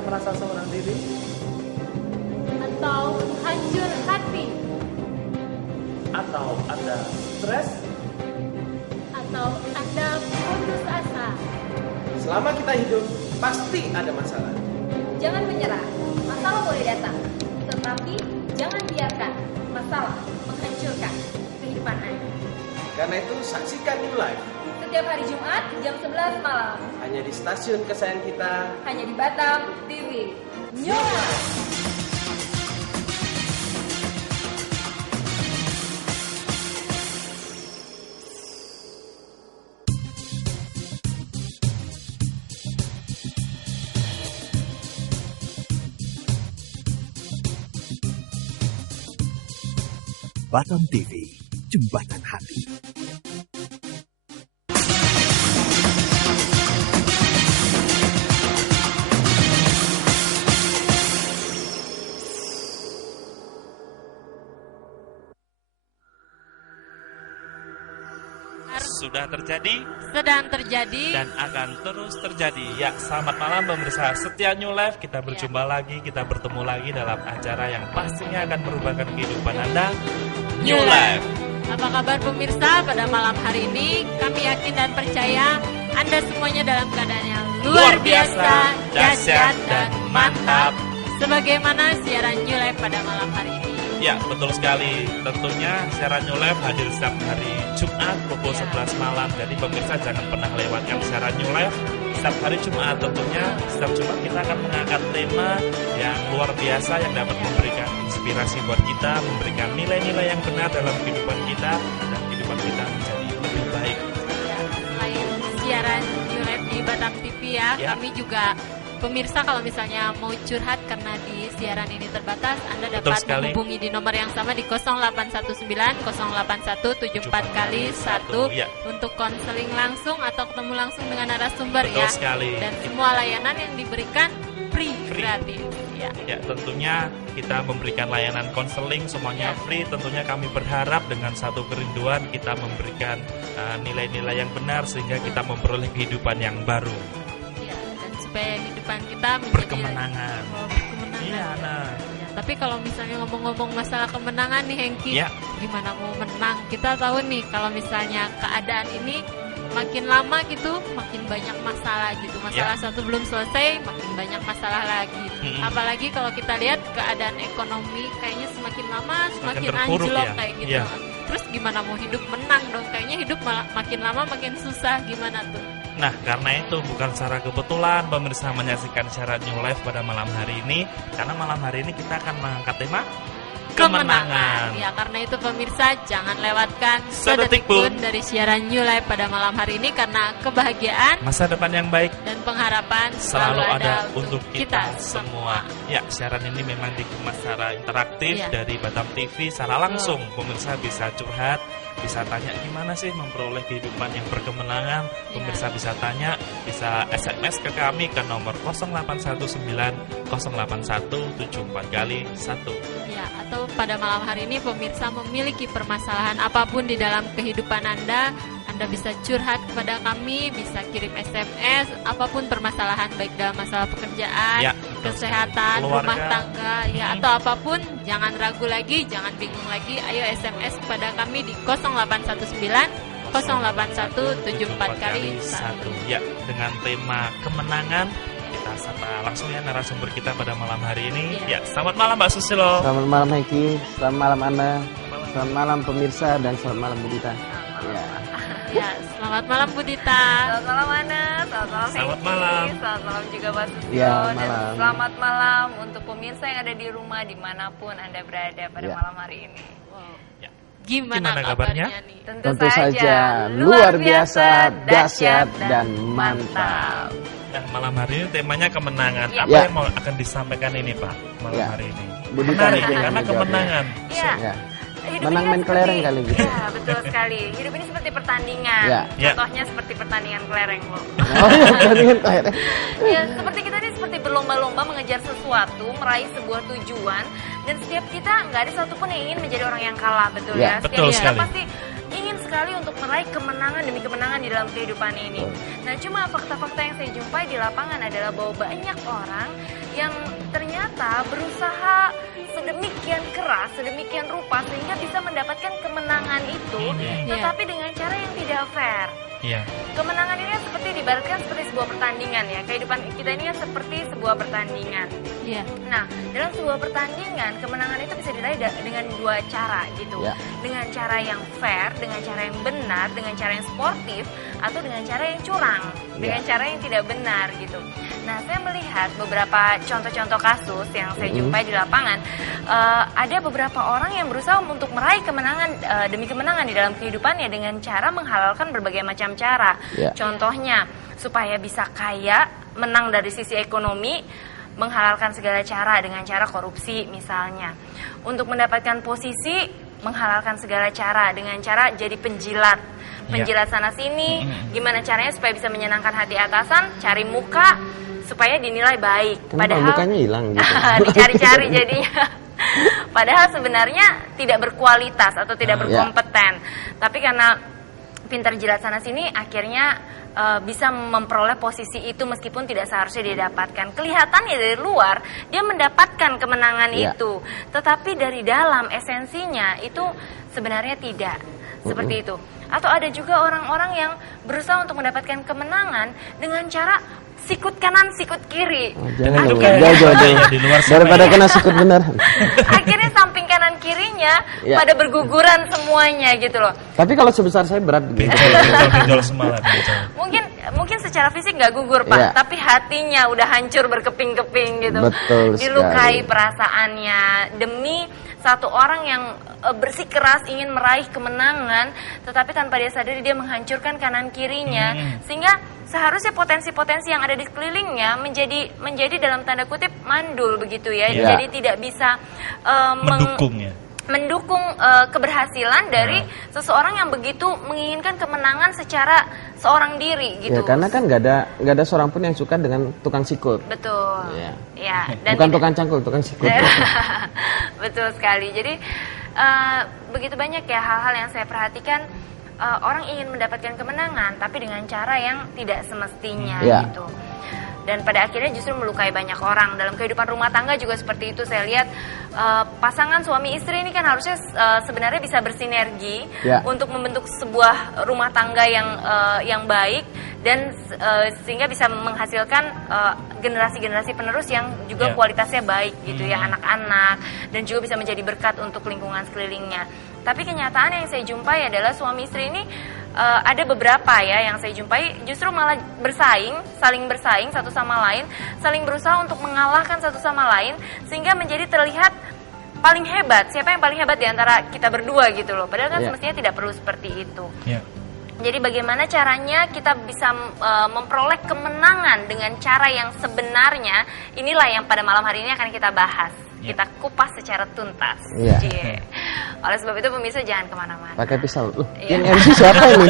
merasa seorang diri atau hancur hati atau Anda stres, atau Anda putus asa. Selama kita hidup, pasti ada masalah. Jangan menyerah, masalah boleh datang, tetapi jangan biarkan masalah menghancurkan kehidupan Anda. Karena itu, saksikan New Life Setiap hari Jumat jam 11 malam, hanya di stasiun kesayangan kita. hanya di Batam TV. New Life. Batam TV, Jembatan Hati. Sudah terjadi Sedang terjadi. dan akan terus terjadi. Ya, selamat malam pemirsa setia New Life. Kita berjumpa lagi, kita bertemu lagi dalam acara yang pastinya akan merubahkan kehidupan Anda, New Life. Apa kabar pemirsa pada malam hari ini? Kami yakin dan percaya Anda semuanya dalam keadaan yang luar biasa, dahsyat dan mantap. Sebagaimana siaran New Life pada malam hari ini. Ya, betul sekali. Tentunya siaran New Life hadir setiap hari Jumat pukul 11 malam. Jadi pemirsa jangan pernah lewatkan siaran New Life setiap hari Jumat. Tentunya setiap Jumat kita akan mengangkat tema yang luar biasa yang dapat memberikan inspirasi buat kita, memberikan nilai-nilai yang benar dalam kehidupan kita dan kehidupan kita menjadi lebih baik. Selain siaran New Life di Batam TV ya, kami juga pemirsa kalau misalnya mau curhat karena di siaran ini terbatas, Anda dapat menghubungi di nomor yang sama di 0819 081 74 kali 1 ya. untuk konseling langsung atau ketemu langsung dengan narasumber. Betul ya. sekali. Dan semua layanan yang diberikan free. Gratis. Ya. Ya, tentunya kita memberikan layanan konseling semuanya free. Tentunya kami berharap dengan satu kerinduan kita memberikan nilai-nilai yang benar sehingga kita memperoleh kehidupan yang baru. Ya, dan supaya kehidupan kita menjadi Berkemenangan. berkemenangan. Iya, nah. Ya, tapi kalau misalnya ngomong-ngomong masalah kemenangan nih Hengki, Ya. gimana mau menang? Kita tahu nih kalau misalnya keadaan ini makin lama gitu, makin banyak masalah gitu. Masalah satu belum selesai, makin banyak masalah lagi. Apalagi kalau kita lihat keadaan ekonomi kayaknya semakin lama semakin terpuruk anjlok ya. kayak gitu. Iya. Terus gimana mau hidup menang dong? Kayaknya hidup malah makin lama makin susah. Gimana tuh? Nah, karena itu bukan secara kebetulan pemirsa menyaksikan siaran New Life pada malam hari ini. Karena malam hari ini kita akan mengangkat tema kemenangan. Ya, karena itu pemirsa jangan lewatkan Sedetik sedetik pun pun dari siaran New Life pada malam hari ini karena kebahagiaan Masa depan yang baik dan pengharapan selalu ada untuk kita semua. Ya, siaran ini memang dikemas secara interaktif dari Batam TV secara langsung. Pemirsa bisa curhat, bisa tanya gimana sih memperoleh kehidupan yang berkemenangan. Pemirsa bisa tanya, bisa SMS ke kami ke nomor 0819 081 74 kali 1. Ya, atau pada malam hari ini pemirsa memiliki permasalahan apapun di dalam kehidupan Anda bisa curhat kepada kami, bisa kirim SMS, apapun permasalahan baik dalam masalah pekerjaan, kesehatan, keluarga, rumah tangga, ya atau apapun, jangan ragu lagi, jangan bingung lagi, ayo SMS kepada kami di 0819 081 74 kali 1. Ya, dengan tema kemenangan kita sapa langsung ya narasumber kita pada malam hari ini. Ya, selamat malam Mbak Susilo. Selamat malam Heki, selamat malam Anda, selamat malam pemirsa dan selamat malam Budita. Ya, selamat malam Budita. Selamat malam Ana, selamat malam Selamat Hengki, malam. selamat malam juga Mbak Susilo, Ya, dan malam. selamat malam untuk pemirsa yang ada di rumah dimanapun Anda berada pada malam hari ini. Gimana kabarnya? nih? Tentu saja luar biasa, dahsyat dan mantap. Nah, malam hari ini temanya kemenangan. Ya. Apa yang mau akan disampaikan ini Pak malam hari ini? Budita Menarik mungkin karena yang kemenangan. Iya. Ya. Hidup Menang ini kan main kelereng seperti- kali gitu. Ya, betul sekali. Hidup ini seperti pertandingan. Ya. Contohnya seperti pertandingan kelereng loh. Oh iya, pertandingan kelereng. Ya, seperti kita ini seperti berlomba-lomba mengejar sesuatu, meraih sebuah tujuan, dan setiap kita nggak ada satupun yang ingin menjadi orang yang kalah, betul Ya, ya? Setiap betul kita sekali. pasti ingin sekali untuk meraih kemenangan demi kemenangan di dalam kehidupan ini. Nah, cuma fakta-fakta yang saya jumpai di lapangan adalah bahwa banyak orang kita berusaha sedemikian keras, sedemikian rupa sehingga bisa mendapatkan kemenangan itu, tetapi dengan cara yang tidak fair. Kemenangan ini kan seperti diibaratkan seperti sebuah pertandingan ya. Kehidupan kita ini kan seperti sebuah pertandingan. Nah, dalam sebuah pertandingan kemenangan itu bisa diraih dengan dua cara gitu. Dengan cara yang fair, dengan cara yang benar, dengan cara yang sportif, atau dengan cara yang curang, dengan cara yang tidak benar gitu. Nah, saya melihat beberapa contoh-contoh kasus yang saya jumpai di lapangan. Ada beberapa orang yang berusaha untuk meraih kemenangan demi kemenangan di dalam kehidupannya dengan cara menghalalkan berbagai macam cara. Contohnya supaya bisa kaya, menang dari sisi ekonomi, menghalalkan segala cara dengan cara korupsi misalnya. Untuk mendapatkan posisi, menghalalkan segala cara dengan cara jadi penjilat sana sini. Gimana caranya supaya bisa menyenangkan hati atasan, cari muka supaya dinilai baik. Kenapa Padahal mukanya hilang gitu? Dicari-cari jadinya. Padahal sebenarnya tidak berkualitas atau tidak berkompeten. Tapi karena pintar jilat sana sini akhirnya bisa memperoleh posisi itu meskipun tidak seharusnya dia dapatkan. Kelihatannya dari luar dia mendapatkan kemenangan itu, tetapi dari dalam esensinya itu sebenarnya tidak seperti itu. Atau ada juga orang-orang yang berusaha untuk mendapatkan kemenangan dengan cara sikut kanan, sikut kiri. Jangan jauh di luar daripada kena sikut bener. Akhirnya samping kanan kirinya pada berguguran semuanya gitu loh. Tapi kalau sebesar saya berat gitu. Mungkin secara fisik nggak gugur Pak, tapi hatinya udah hancur berkeping-keping gitu. Betul Dilukai sekali. perasaannya demi satu orang yang bersikeras ingin meraih kemenangan, tetapi tanpa dia sadari dia menghancurkan kanan kirinya, sehingga seharusnya potensi-potensi yang ada di sekelilingnya menjadi dalam tanda kutip mandul begitu ya. Jadi tidak bisa mendukung keberhasilan dari seseorang yang begitu menginginkan kemenangan secara seorang diri gitu. Ya, karena kan nggak ada seorang pun yang suka dengan tukang sikut. Betul. Dan bukan tukang cangkul, tukang sikut. Betul sekali. Jadi begitu banyak ya hal-hal yang saya perhatikan. Orang ingin mendapatkan kemenangan tapi dengan cara yang tidak semestinya gitu. Dan pada akhirnya justru melukai banyak orang. Dalam kehidupan rumah tangga juga seperti itu. Saya lihat pasangan suami istri ini kan harusnya sebenarnya bisa bersinergi untuk membentuk sebuah rumah tangga yang baik dan sehingga bisa menghasilkan generasi-generasi penerus yang juga kualitasnya baik gitu ya, anak-anak, dan juga bisa menjadi berkat untuk lingkungan sekelilingnya. Tapi kenyataan yang saya jumpai adalah suami istri ini ada beberapa ya yang saya jumpai justru malah saling bersaing satu sama lain, saling berusaha untuk mengalahkan satu sama lain sehingga menjadi terlihat paling hebat. Siapa yang paling hebat di antara kita berdua gitu loh. Padahal kan semestinya tidak perlu seperti itu. Jadi bagaimana caranya kita bisa memperoleh kemenangan dengan cara yang sebenarnya, inilah yang pada malam hari ini akan kita bahas. Kita kupas secara tuntas. Oleh sebab itu pemirsa jangan kemana-mana. Pakai pisau. Yang MC siapa ini?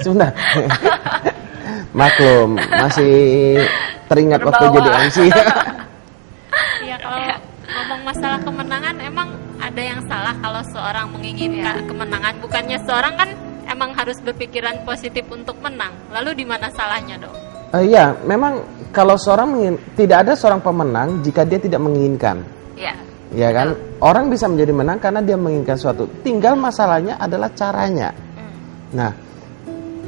Sebentar. Maklum, masih teringat waktu jadi MC. Iya, kalau ngomong masalah kemenangan, emang ada yang salah kalau seorang menginginkan kemenangan? Bukannya seorang kan emang harus berpikiran positif untuk menang. Lalu di mana salahnya, Dok? Iya, memang kalau tidak ada seorang pemenang jika dia tidak menginginkan. Ya kan? Orang bisa menjadi menang karena dia menginginkan sesuatu. Tinggal masalahnya adalah caranya. Nah,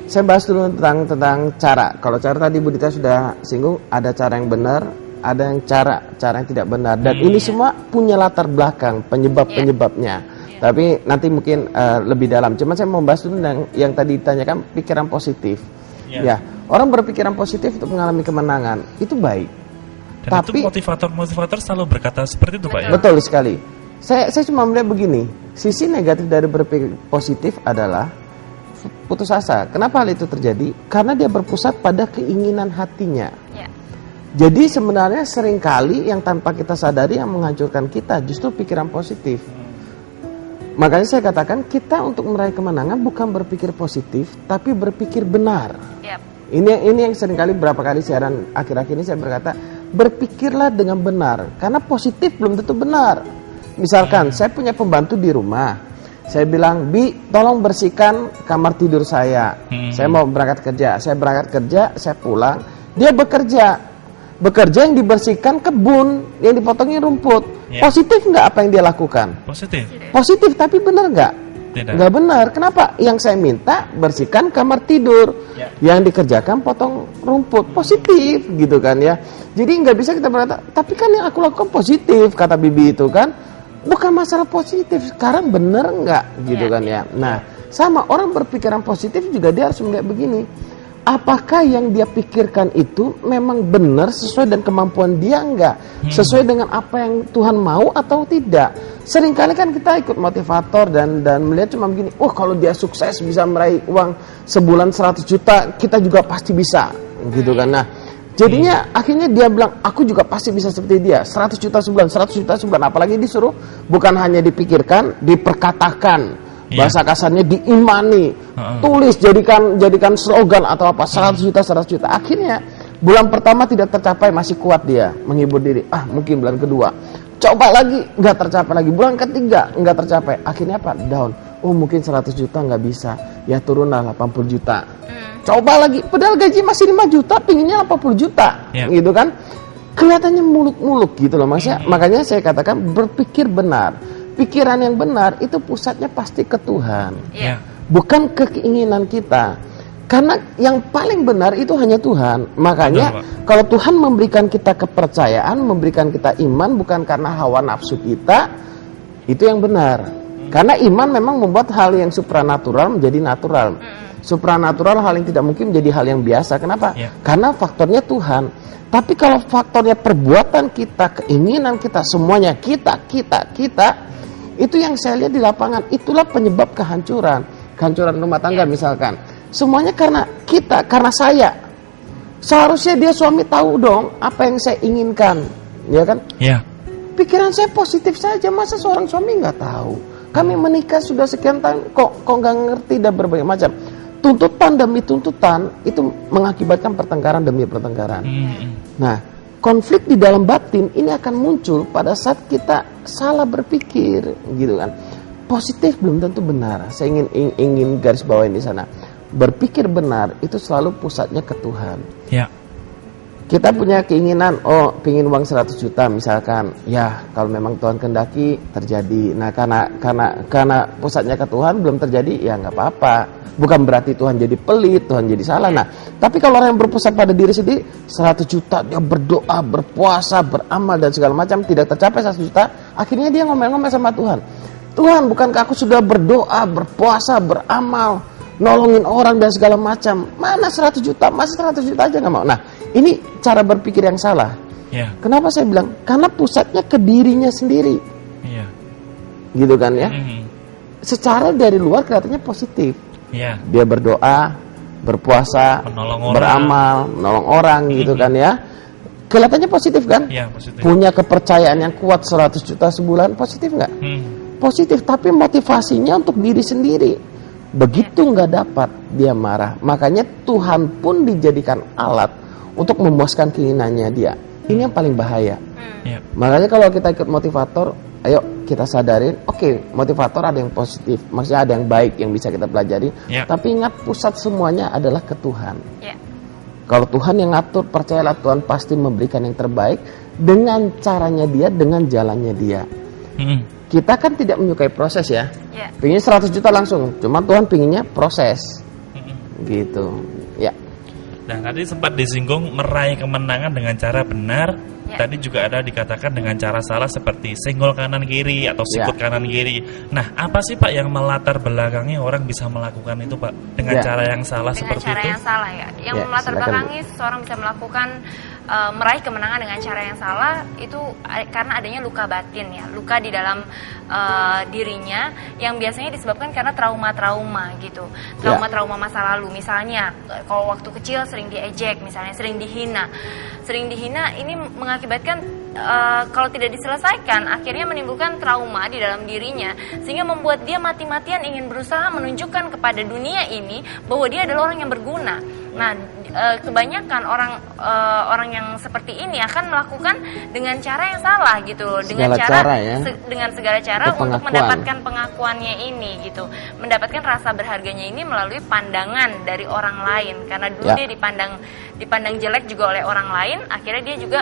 saya bahas dulu tentang cara. Kalau cara tadi Bu Dita sudah singgung, ada cara yang benar, ada yang cara yang tidak benar. Dan ini semua punya latar belakang, penyebab-penyebabnya. Tapi nanti mungkin lebih dalam. Cuma saya mau bahas dulu yang tadi ditanyakan, pikiran positif. Ya, orang berpikiran positif untuk mengalami kemenangan itu baik. Dan tapi itu motivator selalu berkata seperti itu Pak ya? Betul sekali. Saya cuma melihat begini, sisi negatif dari berpikir positif adalah putus asa. Kenapa hal itu terjadi? Karena dia berpusat pada keinginan hatinya. Jadi sebenarnya seringkali yang tanpa kita sadari yang menghancurkan kita justru pikiran positif. Makanya saya katakan kita untuk meraih kemenangan bukan berpikir positif, tapi berpikir benar. Ini yang seringkali berapa kali siaran akhir-akhir ini saya berkata, berpikirlah dengan benar. Karena positif belum tentu benar. Misalkan saya punya pembantu di rumah, saya bilang, Bi, tolong bersihkan kamar tidur saya. Saya mau berangkat kerja. Saya berangkat kerja, saya pulang, dia bekerja. bekerja yang dibersihkan kebun, yang dipotongin rumput. Positif nggak apa yang dia lakukan? Positif, tapi benar nggak? Nggak benar. Kenapa? Yang saya minta bersihkan kamar tidur, yang dikerjakan potong rumput. Positif, gitu kan ya. Jadi nggak bisa kita berkata, tapi kan yang aku lakukan positif, kata Bibi itu kan. Bukan masalah positif, sekarang benar nggak, gitu kan ya. Nah, sama orang berpikiran positif juga dia harus melihat begini. Apakah yang dia pikirkan itu memang benar sesuai dengan kemampuan dia enggak? Sesuai dengan apa yang Tuhan mau atau tidak? Seringkali kan kita ikut motivator dan melihat cuma begini, kalau dia sukses bisa meraih uang sebulan 100 juta, kita juga pasti bisa, gitu kan. Nah, jadinya akhirnya dia bilang, aku juga pasti bisa seperti dia, 100 juta sebulan, 100 juta sebulan. Apalagi disuruh bukan hanya dipikirkan, diperkatakan. Bahasa kasarnya diimani, tulis, jadikan slogan atau apa, 100 juta, 100 juta. Akhirnya bulan pertama tidak tercapai, masih kuat dia menghibur diri. Mungkin bulan kedua coba lagi, nggak tercapai lagi. Bulan ketiga nggak tercapai. Akhirnya apa? Down. Mungkin 100 juta nggak bisa, ya turunlah 80 juta. Coba lagi, padahal gaji masih 5 juta, pinginnya 80 juta, gitu kan? Kelihatannya muluk-muluk gitu loh, makanya saya katakan berpikir benar. Pikiran yang benar itu pusatnya pasti ke Tuhan, bukan ke keinginan kita. Karena yang paling benar itu hanya Tuhan. Makanya kalau Tuhan memberikan kita kepercayaan, memberikan kita iman bukan karena hawa nafsu kita, itu yang benar. Karena iman memang membuat hal yang supranatural menjadi natural. Supranatural, hal yang tidak mungkin menjadi hal yang biasa. Kenapa? Karena faktornya Tuhan. Tapi kalau faktornya perbuatan kita, keinginan kita, semuanya kita, itu yang saya lihat di lapangan, itulah penyebab kehancuran rumah tangga misalkan. Semuanya karena kita, karena saya. Seharusnya dia suami tahu dong apa yang saya inginkan, ya kan? Pikiran saya positif saja, masa seorang suami nggak tahu? Kami menikah sudah sekian tahun, kok nggak ngerti dan berbagai macam. Tuntutan demi tuntutan itu mengakibatkan pertengkaran demi pertengkaran. Nah, konflik di dalam batin ini akan muncul pada saat kita salah berpikir, gitu kan. Positif belum tentu benar. Saya ingin garis bawain di sana. Berpikir benar itu selalu pusatnya ke Tuhan. Kita punya keinginan, pingin uang 100 juta misalkan. Ya, kalau memang Tuhan kehendaki terjadi. Nah, karena pusatnya ke Tuhan belum terjadi, ya nggak apa-apa. Bukan berarti Tuhan jadi pelit, Tuhan jadi salah. Nah, tapi kalau orang yang berpusat pada diri sendiri, 100 juta dia berdoa, berpuasa, beramal dan segala macam, tidak tercapai 100 juta, akhirnya dia ngomel-ngomel sama Tuhan. Tuhan, bukankah aku sudah berdoa, berpuasa, beramal, nolongin orang dan segala macam? Mana 100 juta? Masih 100 juta aja nggak mau. Nah, ini cara berpikir yang salah. Kenapa saya bilang? Karena pusatnya ke dirinya sendiri. Gitu kan ya? Secara dari luar kelihatannya positif. Dia berdoa, berpuasa, beramal, menolong orang, gitu kan ya. Kelihatannya positif kan? Positif. Punya kepercayaan yang kuat 100 juta sebulan, positif nggak? Positif, tapi motivasinya untuk diri sendiri. Begitu nggak dapat, dia marah. Makanya Tuhan pun dijadikan alat untuk memuaskan keinginannya dia. Ini yang paling bahaya. Makanya kalau kita ikut motivator, ayo kita sadarin, motivator ada yang positif, maksudnya ada yang baik yang bisa kita pelajari. Tapi ingat, pusat semuanya adalah ke Tuhan. Kalau Tuhan yang ngatur, percayalah Tuhan pasti memberikan yang terbaik dengan caranya dia, dengan jalannya dia. Kita kan tidak menyukai proses ya. Pengen 100 juta langsung, cuma Tuhan pinginnya proses. Gitu. Nah, tadi sempat disinggung meraih kemenangan dengan cara benar. Tadi juga ada dikatakan dengan cara salah seperti senggol kanan kiri atau sikut kanan kiri. Nah, apa sih Pak yang melatar belakangnya orang bisa melakukan itu Pak dengan cara yang salah seperti itu? Dengan cara yang salah ya. Yang melatar belakangi seorang bisa melakukan meraih kemenangan dengan cara yang salah itu karena adanya luka batin ya, luka di dalam dirinya yang biasanya disebabkan karena trauma-trauma gitu, trauma-trauma masa lalu. Misalnya kalau waktu kecil sering diejek, misalnya sering dihina ini mengakibatkan kalau tidak diselesaikan akhirnya menimbulkan trauma di dalam dirinya sehingga membuat dia mati-matian ingin berusaha menunjukkan kepada dunia ini bahwa dia adalah orang yang berguna. Nah, kebanyakan orang yang seperti ini akan melakukan dengan cara yang salah gitu loh, dengan dengan segala cara untuk mendapatkan pengakuannya ini gitu, mendapatkan rasa berharganya ini melalui pandangan dari orang lain, karena dulu dia dipandang jelek juga oleh orang lain, akhirnya dia juga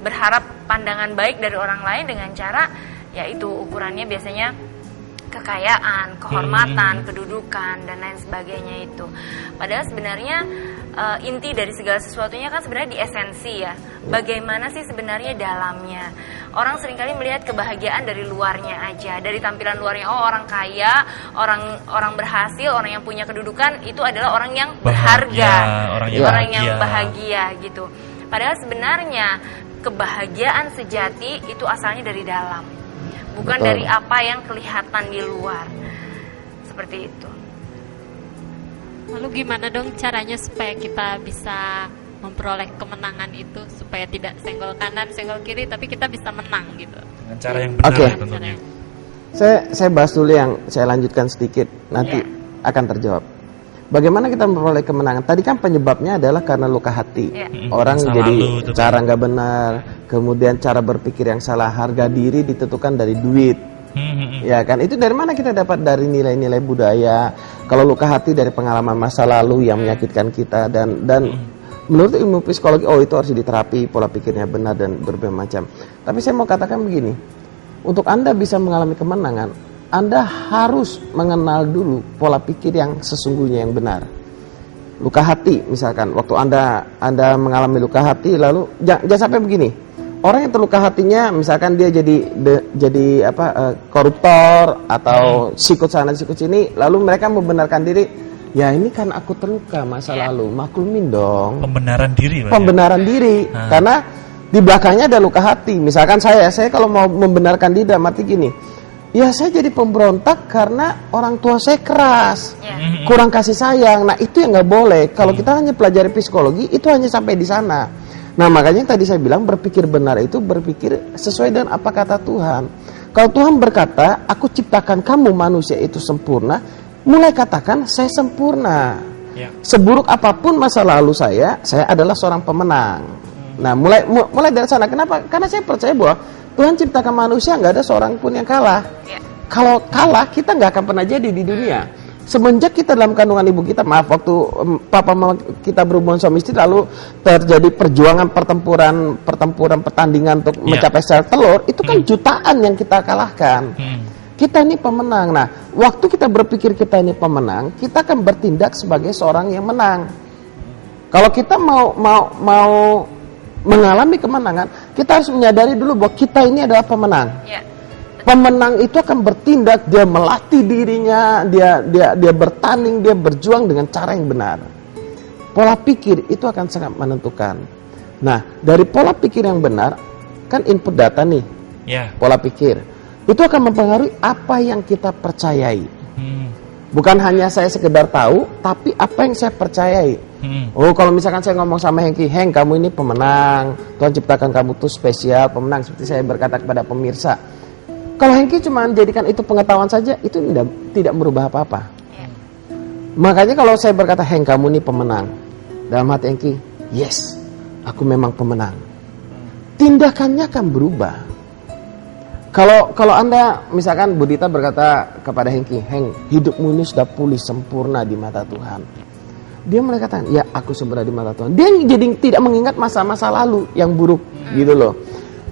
berharap pandangan baik dari orang lain dengan cara yaitu ukurannya biasanya kekayaan, kehormatan, kedudukan dan lain sebagainya itu. Padahal sebenarnya inti dari segala sesuatunya kan sebenarnya di esensi ya. Bagaimana sih sebenarnya dalamnya? Orang seringkali melihat kebahagiaan dari luarnya aja, dari tampilan luarnya. Oh, orang kaya, orang berhasil, orang yang punya kedudukan itu adalah orang yang berharga, orang yang bahagia gitu. Padahal sebenarnya kebahagiaan sejati itu asalnya dari dalam. Bukan dari apa yang kelihatan di luar. Seperti itu. Lalu gimana dong caranya supaya kita bisa memperoleh kemenangan itu, supaya tidak senggol kanan, senggol kiri, tapi kita bisa menang gitu. Dengan cara yang benar tentunya. Saya bahas dulu yang saya lanjutkan sedikit, nanti akan terjawab. Bagaimana kita memperoleh kemenangan? Tadi kan penyebabnya adalah karena luka hati. Orang jadi cara nggak benar, kemudian cara berpikir yang salah, harga diri ditentukan dari duit. Ya kan, itu dari mana kita dapat? Dari nilai-nilai budaya. Kalau luka hati dari pengalaman masa lalu yang menyakitkan kita, dan menurut ilmu psikologi, itu harus diterapi, pola pikirnya benar dan berbagai macam. Tapi saya mau katakan begini, untuk Anda bisa mengalami kemenangan, Anda harus mengenal dulu pola pikir yang sesungguhnya yang benar. Luka hati misalkan, waktu Anda mengalami luka hati, lalu jangan sampai begini. Orang yang terluka hatinya, misalkan dia jadi koruptor atau sikut sana sikut sini, lalu mereka membenarkan diri, ya ini kan aku terluka masa lalu, maklumin dong. Pembenaran diri. Pembenaran diri, karena di belakangnya ada luka hati. Misalkan saya kalau mau membenarkan diri, mati gini, ya saya jadi pemberontak karena orang tua saya keras, kurang kasih sayang. Nah itu yang nggak boleh. Kalau kita hanya pelajari psikologi, itu hanya sampai di sana. Nah makanya tadi saya bilang berpikir benar itu berpikir sesuai dengan apa kata Tuhan. Kalau Tuhan berkata, aku ciptakan kamu manusia itu sempurna, mulai katakan saya sempurna. Seburuk apapun masa lalu saya adalah seorang pemenang. Nah mulai dari sana. Kenapa? Karena saya percaya bahwa Tuhan ciptakan manusia, nggak ada seorang pun yang kalah. Kalau kalah, kita nggak akan pernah jadi di dunia. Semenjak kita dalam kandungan ibu kita, waktu papa mama kita berhubungan suami istri, lalu terjadi perjuangan pertandingan untuk mencapai sel telur, itu kan jutaan yang kita kalahkan. Kita ini pemenang. Nah, waktu kita berpikir kita ini pemenang, kita akan bertindak sebagai seorang yang menang. Kalau kita mau mengalami kemenangan, kita harus menyadari dulu bahwa kita ini adalah pemenang. Pemenang itu akan bertindak, dia melatih dirinya, dia bertanding, dia berjuang dengan cara yang benar. Pola pikir itu akan sangat menentukan. Nah, dari pola pikir yang benar, kan input data nih, pola pikir. Itu akan mempengaruhi apa yang kita percayai. Bukan hanya saya sekedar tahu, tapi apa yang saya percayai. Oh, kalau misalkan saya ngomong sama Hengki, Heng, kamu ini pemenang, Tuhan ciptakan kamu tuh spesial, pemenang, seperti saya berkata kepada pemirsa. Kalau Hengki cuma jadikan itu pengetahuan saja, itu tidak merubah apa-apa. Makanya kalau saya berkata, Heng, kamu ini pemenang, dalam hati Hengki, yes, aku memang pemenang. Tindakannya akan berubah. Kalau Anda, misalkan Budita berkata kepada Hengki, Heng, hidupmu ini sudah pulih sempurna di mata Tuhan. Dia mulai katakan, ya aku sempurna di mata Tuhan. Dia jadi tidak mengingat masa-masa lalu yang buruk, gitu loh.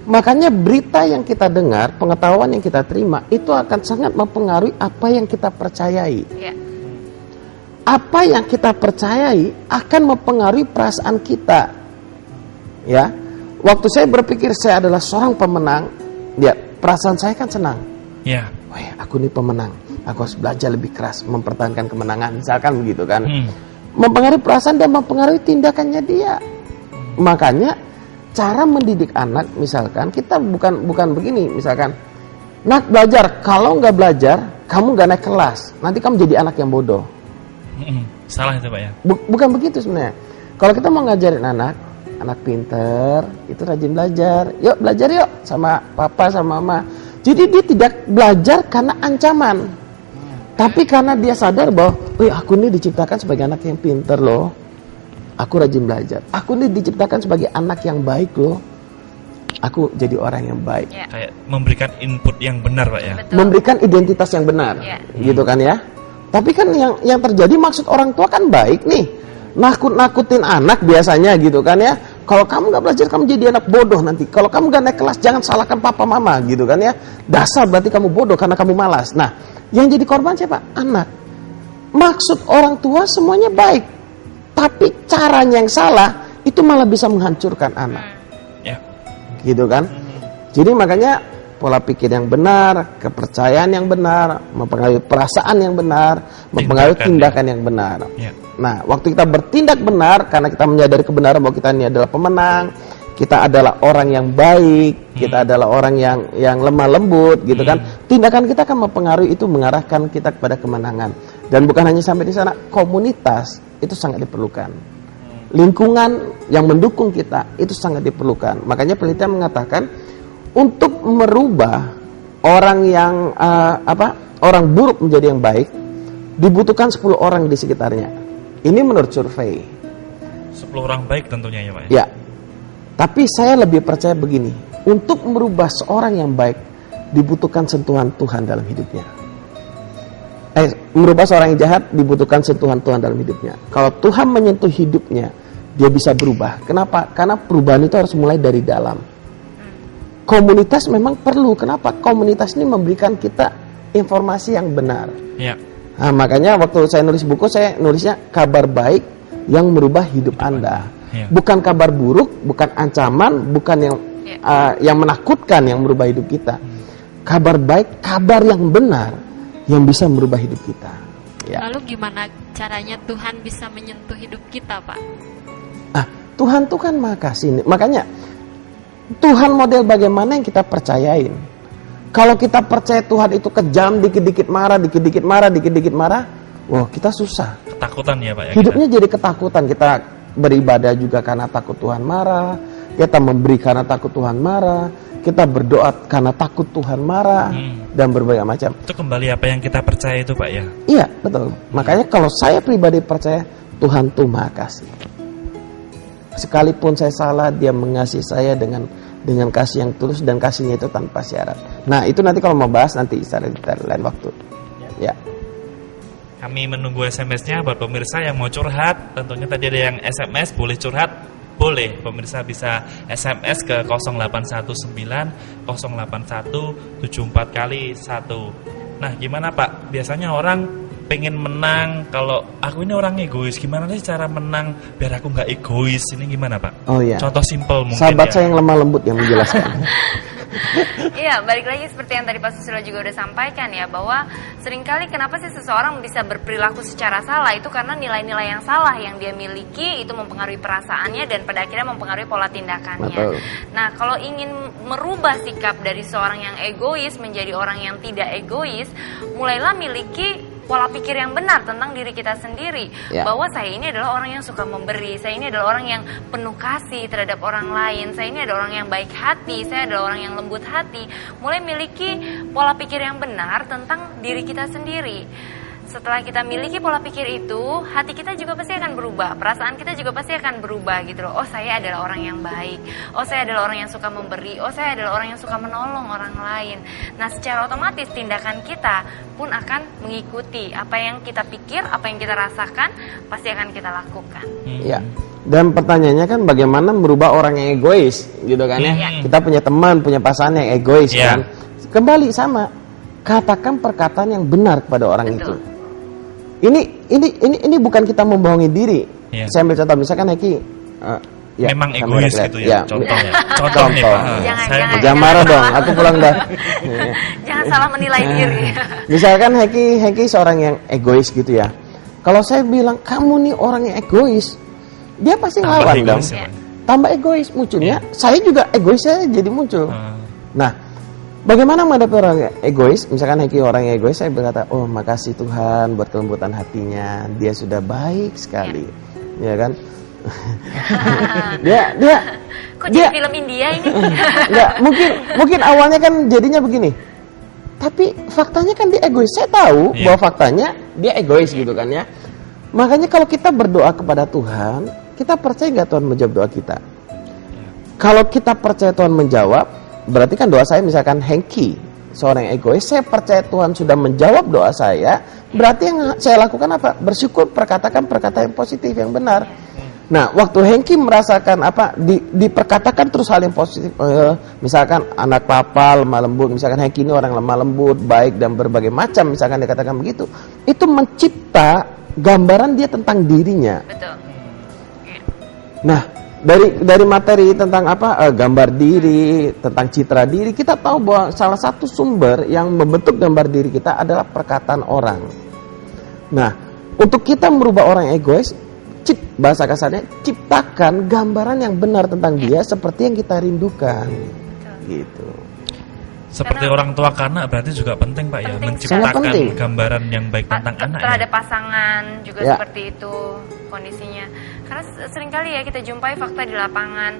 Makanya berita yang kita dengar, pengetahuan yang kita terima, itu akan sangat mempengaruhi apa yang kita percayai. Apa yang kita percayai akan mempengaruhi perasaan kita. Ya, waktu saya berpikir saya adalah seorang pemenang, ya perasaan saya kan senang. Wah, aku ini pemenang. Aku harus belajar lebih keras mempertahankan kemenangan, misalkan begitu kan. Mempengaruhi perasaan dan mempengaruhi tindakannya dia. Makanya cara mendidik anak, misalkan kita bukan begini, misalkan, nak belajar, kalau nggak belajar, kamu nggak naik kelas, nanti kamu jadi anak yang bodoh. Salah itu Pak ya? Bukan begitu sebenarnya. Kalau kita mau ngajarin anak pinter, itu rajin belajar, yuk belajar yuk, sama papa, sama mama. Jadi dia tidak belajar karena ancaman, tapi karena dia sadar bahwa, aku ini diciptakan sebagai anak yang pinter loh. Aku rajin belajar. Aku ini diciptakan sebagai anak yang baik loh. Aku jadi orang yang baik. Kayak memberikan input yang benar, Pak ya. Betul. Memberikan identitas yang benar, gitu kan ya. Tapi kan yang terjadi maksud orang tua kan baik nih. Nakut-nakutin anak biasanya gitu kan ya. Kalau kamu nggak belajar kamu jadi anak bodoh nanti. Kalau kamu nggak naik kelas jangan salahkan papa mama gitu kan ya. Dasar berarti kamu bodoh karena kamu malas. Nah, yang jadi korban siapa? Anak. Maksud orang tua semuanya baik. Tapi caranya yang salah itu malah bisa menghancurkan anak. Gitu kan? Jadi makanya pola pikir yang benar, kepercayaan yang benar, mempengaruhi perasaan yang benar, mempengaruhi tindakan yang benar. Nah, waktu kita bertindak benar karena kita menyadari kebenaran bahwa kita ini adalah pemenang, kita adalah orang yang baik, kita adalah orang yang lemah lembut, gitu kan? Tindakan kita akan mempengaruhi itu, mengarahkan kita kepada kemenangan. Dan bukan hanya sampai di sana, komunitas itu sangat diperlukan. Lingkungan yang mendukung kita itu sangat diperlukan. Makanya penelitian mengatakan untuk merubah orang yang orang buruk menjadi yang baik dibutuhkan 10 orang di sekitarnya. Ini menurut survei. 10 orang baik tentunya ya, Pak. Ya. Tapi saya lebih percaya begini, untuk merubah seorang yang baik dibutuhkan sentuhan Tuhan dalam hidupnya. Merubah seorang yang jahat dibutuhkan sentuhan Tuhan dalam hidupnya. Kalau Tuhan menyentuh hidupnya, dia bisa berubah. Kenapa? Karena perubahan itu harus mulai dari dalam. Komunitas memang perlu. Kenapa? Komunitas ini memberikan kita informasi yang benar. Nah, makanya waktu saya nulis buku, saya nulisnya kabar baik yang merubah hidup Anda. Bukan kabar buruk, bukan ancaman, bukan yang menakutkan yang merubah hidup kita. Kabar baik, kabar yang benar yang bisa merubah hidup kita. Lalu gimana caranya Tuhan bisa menyentuh hidup kita, Pak? Tuhan tuh kan Maha Kasih. Makanya Tuhan model bagaimana yang kita percayain. Kalau kita percaya Tuhan itu kejam, dikit-dikit marah, wah kita susah. Ketakutan ya, Pak ya. Hidupnya jadi ketakutan. Kita beribadah juga karena takut Tuhan marah. Kita memberi karena takut Tuhan marah. Kita berdoa karena takut Tuhan marah. Dan berbagai macam. Itu kembali apa yang kita percaya itu, Pak ya. Iya, betul. Makanya kalau saya pribadi percaya Tuhan tuh Maha Kasih. Sekalipun saya salah, Dia mengasihi saya dengan kasih yang tulus dan kasihnya itu tanpa syarat. Nah, itu nanti kalau mau bahas nanti secara detail lain waktu. Ya. Kami menunggu SMS-nya buat pemirsa yang mau curhat. Tentunya tadi ada yang SMS, boleh curhat? Boleh. Pemirsa bisa SMS ke 0819 081 74 kali 1. Nah, gimana Pak? Biasanya orang pengen menang, kalau aku ini orang egois, gimana sih cara menang biar aku nggak egois? Ini gimana Pak? Oh iya. Contoh simpel mungkin. Sahabat saya yang lemah lembut yang menjelaskan. Iya, balik lagi seperti yang tadi Pak Susilo juga udah sampaikan ya, bahwa seringkali kenapa sih seseorang bisa berperilaku secara salah, itu karena nilai-nilai yang salah yang dia miliki itu mempengaruhi perasaannya dan pada akhirnya mempengaruhi pola tindakannya. Betul. Nah, kalau ingin merubah sikap dari seorang yang egois menjadi orang yang tidak egois, mulailah miliki pola pikir yang benar tentang diri kita sendiri, bahwa saya ini adalah orang yang suka memberi, saya ini adalah orang yang penuh kasih terhadap orang lain, saya ini adalah orang yang baik hati, saya adalah orang yang lembut hati. Mulai miliki pola pikir yang benar tentang diri kita sendiri. Setelah kita miliki pola pikir itu, hati kita juga pasti akan berubah, perasaan kita juga pasti akan berubah gitu loh. Oh, saya adalah orang yang baik, oh saya adalah orang yang suka memberi, oh saya adalah orang yang suka menolong orang lain. Nah, secara otomatis tindakan kita pun akan mengikuti apa yang kita pikir, apa yang kita rasakan, pasti akan kita lakukan. Iya. Dan pertanyaannya kan bagaimana merubah orang yang egois gitu kan ya. Kita punya teman, punya pasangan yang egois kan. Kembali sama, katakan perkataan yang benar kepada orang itu. Ini bukan kita membohongi diri. Saya ambil contoh, misalkan Heki memang egois gitu ya. Contoh nih Pak. Jangan marah dong, aku pulang dah. Jangan salah menilai diri. Misalkan Heki seorang yang egois gitu ya. Kalau saya bilang kamu nih orang yang egois, dia pasti ngelawan dong. Tambah egois munculnya. Saya juga egois, saya jadi muncul. Nah, bagaimana menghadapi orang egois? Misalkan Heki orang yang egois, saya berkata, oh makasih Tuhan buat kelembutan hatinya, dia sudah baik sekali, ya kan? dia kok jadi film India ini? Enggak, mungkin awalnya kan jadinya begini, tapi faktanya kan dia egois. Saya tahu bahwa faktanya dia egois gitu kan ya. Makanya kalau kita berdoa kepada Tuhan, kita percaya nggak Tuhan menjawab doa kita? Kalau kita percaya Tuhan menjawab, berarti kan doa saya misalkan Hengki, seorang yang egois, saya percaya Tuhan sudah menjawab doa saya, berarti yang saya lakukan apa? Bersyukur, perkatakan perkataan yang positif, yang benar. Nah, waktu Hengki merasakan diperkatakan terus hal yang positif, misalkan anak papa lemah lembut, misalkan Hengki ini orang lemah lembut, baik dan berbagai macam, misalkan dikatakan begitu, itu mencipta gambaran dia tentang dirinya. Betul. Nah, dari materi tentang gambar diri, tentang citra diri, kita tahu bahwa salah satu sumber yang membentuk gambar diri kita adalah perkataan orang. Nah, untuk kita merubah orang yang egois, bahasa kasarnya, ciptakan gambaran yang benar tentang dia seperti yang kita rindukan. Gitu. Seperti orang tua ke anak berarti juga penting Pak ya, menciptakan gambaran yang baik tentang anak terhadap ya? Pasangan juga seperti itu kondisinya. Karena seringkali ya kita jumpai fakta di lapangan,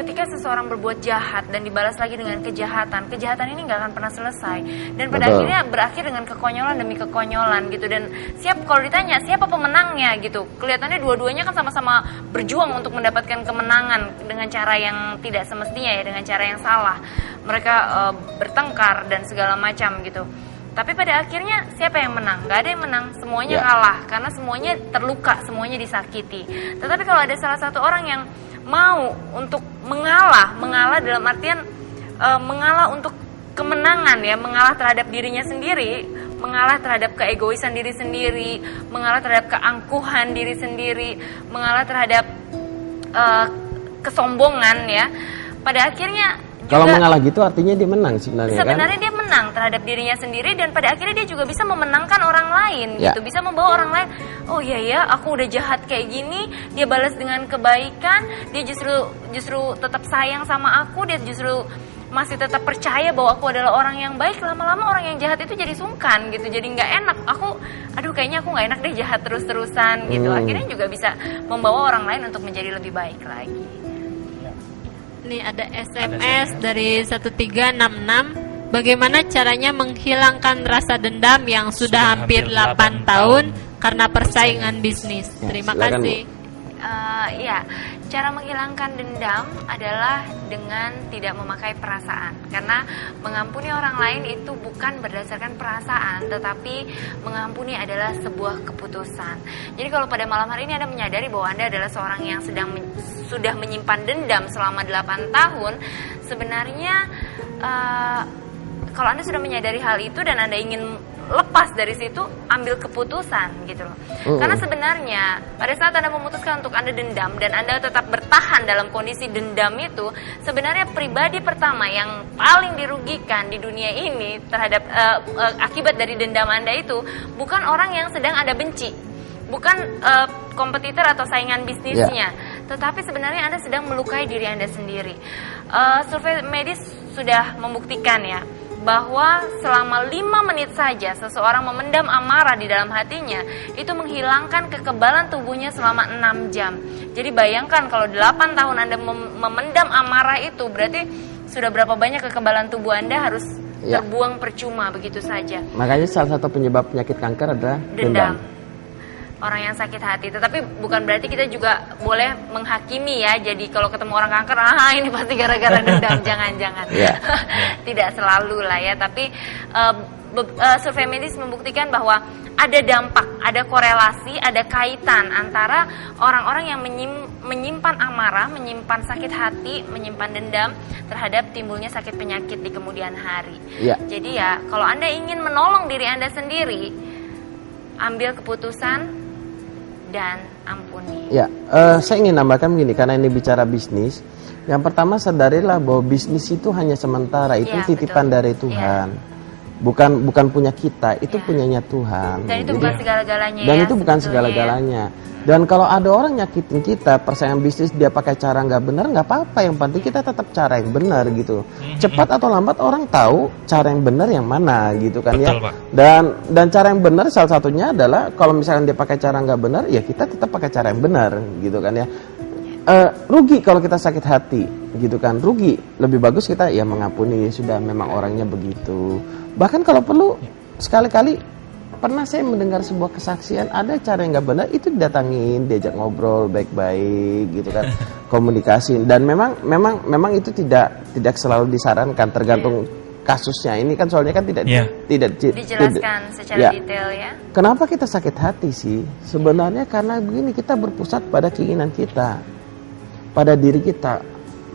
ketika seseorang berbuat jahat dan dibalas lagi dengan kejahatan ini nggak akan pernah selesai, dan pada akhirnya berakhir dengan kekonyolan demi kekonyolan gitu. Dan kalau ditanya siapa pemenangnya gitu, kelihatannya dua-duanya kan sama-sama berjuang untuk mendapatkan kemenangan dengan cara yang tidak semestinya ya, dengan cara yang salah. Mereka bertengkar dan segala macam gitu. Tapi pada akhirnya siapa yang menang? Gak ada yang menang, semuanya kalah karena semuanya terluka, semuanya disakiti. Tetapi kalau ada salah satu orang yang mau untuk mengalah dalam artian mengalah untuk kemenangan ya, mengalah terhadap dirinya sendiri, mengalah terhadap keegoisan diri sendiri, mengalah terhadap keangkuhan diri sendiri, mengalah terhadap kesombongan ya. Pada akhirnya kalau mengalah gitu artinya dia menang sebenarnya kan? Sebenarnya dia menang terhadap dirinya sendiri, dan pada akhirnya dia juga bisa memenangkan orang lain gitu, bisa membawa orang lain, oh iya ya aku udah jahat kayak gini, dia balas dengan kebaikan, dia justru tetap sayang sama aku, dia justru masih tetap percaya bahwa aku adalah orang yang baik. Lama-lama orang yang jahat itu jadi sungkan gitu, jadi nggak enak, kayaknya aku nggak enak deh jahat terus-terusan gitu. Akhirnya juga bisa membawa orang lain untuk menjadi lebih baik lagi. Nih ada SMS dari 1366. Bagaimana caranya menghilangkan rasa dendam yang sudah hampir 8 tahun karena persaingan bisnis? Terima kasih. Cara menghilangkan dendam adalah dengan tidak memakai perasaan. Karena mengampuni orang lain itu bukan berdasarkan perasaan, tetapi mengampuni adalah sebuah keputusan. Jadi kalau pada malam hari ini Anda menyadari bahwa Anda adalah seorang yang sudah menyimpan dendam selama 8 tahun, sebenarnya kalau Anda sudah menyadari hal itu dan Anda ingin lepas dari situ, ambil keputusan gitu loh. Karena sebenarnya pada saat Anda memutuskan untuk Anda dendam dan Anda tetap bertahan dalam kondisi dendam itu, sebenarnya pribadi pertama yang paling dirugikan di dunia ini terhadap akibat dari dendam Anda itu bukan orang yang sedang Anda benci, bukan kompetitor atau saingan bisnisnya, tetapi sebenarnya Anda sedang melukai diri Anda sendiri. Survei medis sudah membuktikan ya, bahwa selama 5 menit saja seseorang memendam amarah di dalam hatinya, itu menghilangkan kekebalan tubuhnya selama 6 jam. Jadi bayangkan kalau 8 tahun Anda memendam amarah itu, berarti sudah berapa banyak kekebalan tubuh Anda harus terbuang percuma begitu saja. Makanya salah satu penyebab penyakit kanker adalah dendam. Orang yang sakit hati, tetapi bukan berarti kita juga boleh menghakimi ya. Jadi kalau ketemu orang kanker, ini pasti gara-gara dendam, jangan-jangan. Tidak selalu lah ya. Tapi survei medis membuktikan bahwa ada dampak, ada korelasi, ada kaitan antara orang-orang yang menyimpan amarah, menyimpan sakit hati, menyimpan dendam terhadap timbulnya sakit penyakit di kemudian hari. Jadi ya, kalau Anda ingin menolong diri Anda sendiri, ambil keputusan dan ampuni. Saya ingin nambahkan begini, karena ini bicara bisnis. Yang pertama, sadarilah bahwa bisnis itu hanya sementara, itu titipan dari Tuhan. Bukan punya kita, itu punyanya Tuhan. Dan itu bukan segala-galanya. Dan itu bukan segala-galanya. Dan kalau ada orang nyakitin kita, persaingan bisnis dia pakai cara nggak benar, nggak apa-apa. Yang penting kita tetap cara yang benar gitu. Cepat atau lambat orang tahu cara yang benar yang mana gitu kan. Betul, ya. Pak. Dan cara yang benar salah satunya adalah kalau misalkan dia pakai cara nggak benar, ya kita tetap pakai cara yang benar gitu kan ya. Rugi kalau kita sakit hati gitu kan, rugi. Lebih bagus kita ya mengampuni, sudah memang orangnya begitu. Bahkan kalau perlu sekali-kali pernah saya mendengar sebuah kesaksian, ada cara yang nggak benar, itu didatangin, diajak ngobrol baik-baik gitu kan, komunikasi. Dan memang itu tidak selalu disarankan, tergantung kasusnya. Ini kan soalnya kan tidak dijelaskan secara detail ya. Kenapa kita sakit hati sih? Sebenarnya karena begini, kita berpusat pada keinginan kita, pada diri kita.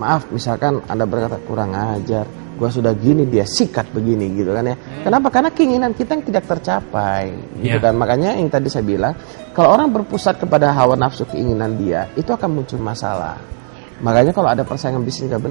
Maaf, misalkan Anda berkata kurang ajar, gua sudah gini, dia sikat begini gitu kan ya. Kenapa? Karena keinginan kita yang tidak tercapai gitu kan. Makanya yang tadi saya bilang, kalau orang berpusat kepada hawa nafsu keinginan dia, itu akan muncul masalah. Makanya kalau ada persaingan bisnis nggak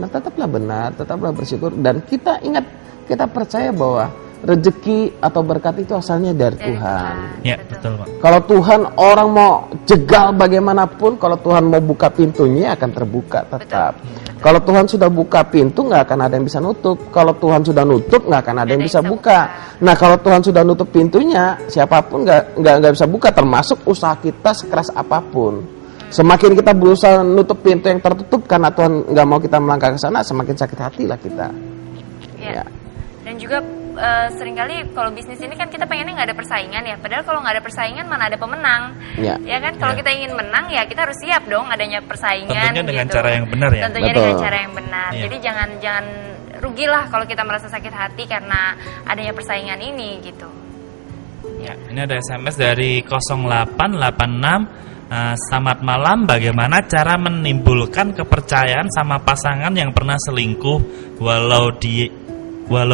benar, tetaplah bersyukur. Dan kita ingat, kita percaya bahwa rezeki atau berkat itu asalnya dari Tuhan. Ya, betul Pak. Kalau Tuhan, orang mau jegal bagaimanapun, kalau Tuhan mau buka pintunya akan terbuka tetap. Kalau Tuhan sudah buka pintu, nggak akan ada yang bisa nutup. Kalau Tuhan sudah nutup, nggak akan ada yang bisa buka. Nah, kalau Tuhan sudah nutup pintunya, siapapun nggak bisa buka, termasuk usaha kita sekeras apapun. Semakin kita berusaha nutup pintu yang tertutup karena Tuhan nggak mau kita melangkah ke sana, semakin sakit hati lah kita. Ya. Dan juga seringkali kalau bisnis ini kan kita pengennya nggak ada persaingan ya. Padahal kalau nggak ada persaingan mana ada pemenang. Ya kan? Kalau kita ingin menang ya kita harus siap dong adanya persaingan. Tentunya dengan gitu. Cara yang benar ya. Tentunya dengan cara yang benar. Jadi jangan rugilah kalau kita merasa sakit hati karena adanya persaingan ini gitu. Ya, ini ada SMS dari 0886. Selamat malam, bagaimana cara menimbulkan kepercayaan sama pasangan yang pernah selingkuh walau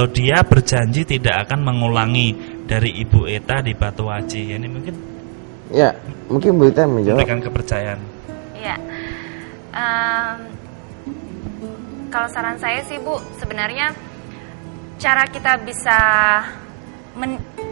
dia berjanji tidak akan mengulangi, dari Ibu Eta di Batuaji. Ini mungkin Bu Eta menjawab. Memberikan kepercayaan. Ya, kalau saran saya sih Bu, sebenarnya cara kita bisa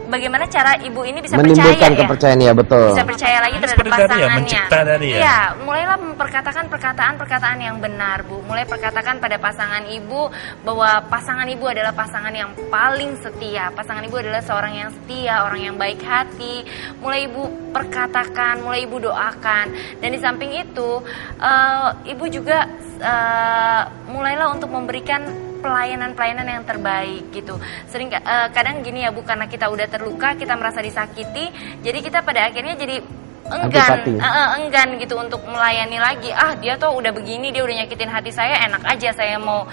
bagaimana cara ibu ini bisa menimbulkan percaya kepercayaan ya, betul. Bisa percaya lagi terhadap pasangannya. Mencipta tadi ya. Iya, mulailah memperkatakan perkataan-perkataan yang benar, Bu. Mulai perkatakan pada pasangan ibu bahwa pasangan ibu adalah pasangan yang paling setia. Pasangan ibu adalah seorang yang setia, orang yang baik hati. Mulai ibu perkatakan, mulai ibu doakan. Dan di samping itu, ibu juga mulailah untuk memberikan pelayanan-pelayanan yang terbaik gitu. Kadang gini ya Bu, karena kita udah terluka, kita merasa disakiti, jadi kita pada akhirnya jadi enggan gitu untuk melayani lagi. Dia tuh udah begini, dia udah nyakitin hati saya, enak aja saya mau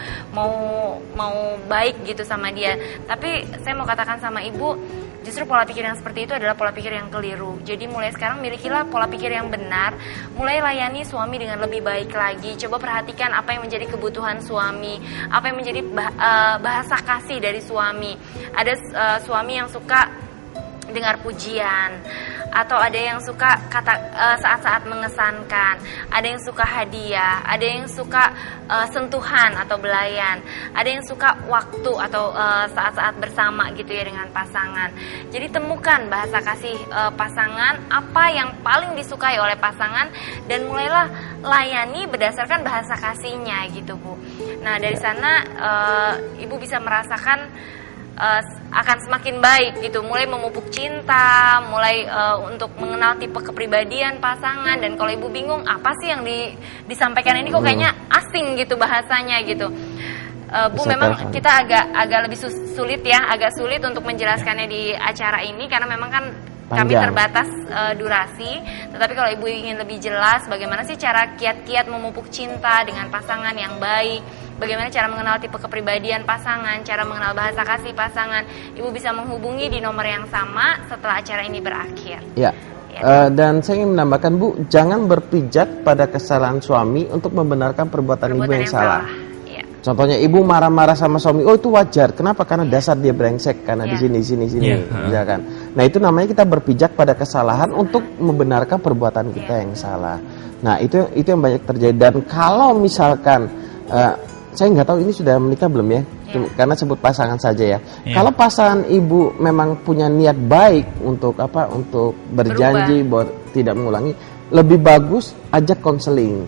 baik gitu sama dia. Tapi saya mau katakan sama Ibu, justru pola pikir yang seperti itu adalah pola pikir yang keliru. Jadi mulai sekarang milikilah pola pikir yang benar. Mulai layani suami dengan lebih baik lagi. Coba perhatikan apa yang menjadi kebutuhan suami, apa yang menjadi bahasa kasih dari suami. Ada suami yang suka dengar pujian, atau ada yang suka saat-saat mengesankan, ada yang suka hadiah, ada yang suka sentuhan atau belayan, ada yang suka waktu atau saat-saat bersama gitu ya dengan pasangan. Jadi temukan bahasa kasih pasangan, apa yang paling disukai oleh pasangan, dan mulailah layani berdasarkan bahasa kasihnya gitu Bu. Nah dari sana Ibu bisa merasakan akan semakin baik gitu, mulai memupuk cinta, mulai untuk mengenal tipe kepribadian pasangan. Dan kalau Ibu bingung apa sih yang disampaikan ini kok kayaknya asing gitu bahasanya gitu, Bu, memang kita agak lebih sulit ya, agak sulit untuk menjelaskannya di acara ini karena memang kan kami terbatas durasi. Tetapi kalau Ibu ingin lebih jelas bagaimana sih cara kiat-kiat memupuk cinta dengan pasangan yang baik, bagaimana cara mengenal tipe kepribadian pasangan, cara mengenal bahasa kasih pasangan, Ibu bisa menghubungi di nomor yang sama setelah acara ini berakhir. Dan saya ingin menambahkan Bu, jangan berpijak pada kesalahan suami untuk membenarkan perbuatan Ibu yang salah. Contohnya Ibu marah-marah sama suami, oh itu wajar. Kenapa? Karena dasar dia brengsek, karena di sini, misalkan. Nah itu namanya kita berpijak pada kesalahan untuk membenarkan perbuatan kita yang salah. Nah itu yang banyak terjadi. Dan kalau misalkan saya nggak tahu ini sudah menikah belum ya, karena sebut pasangan saja ya. Kalau pasangan Ibu memang punya niat baik untuk berjanji bahwa tidak mengulangi, lebih bagus ajak konseling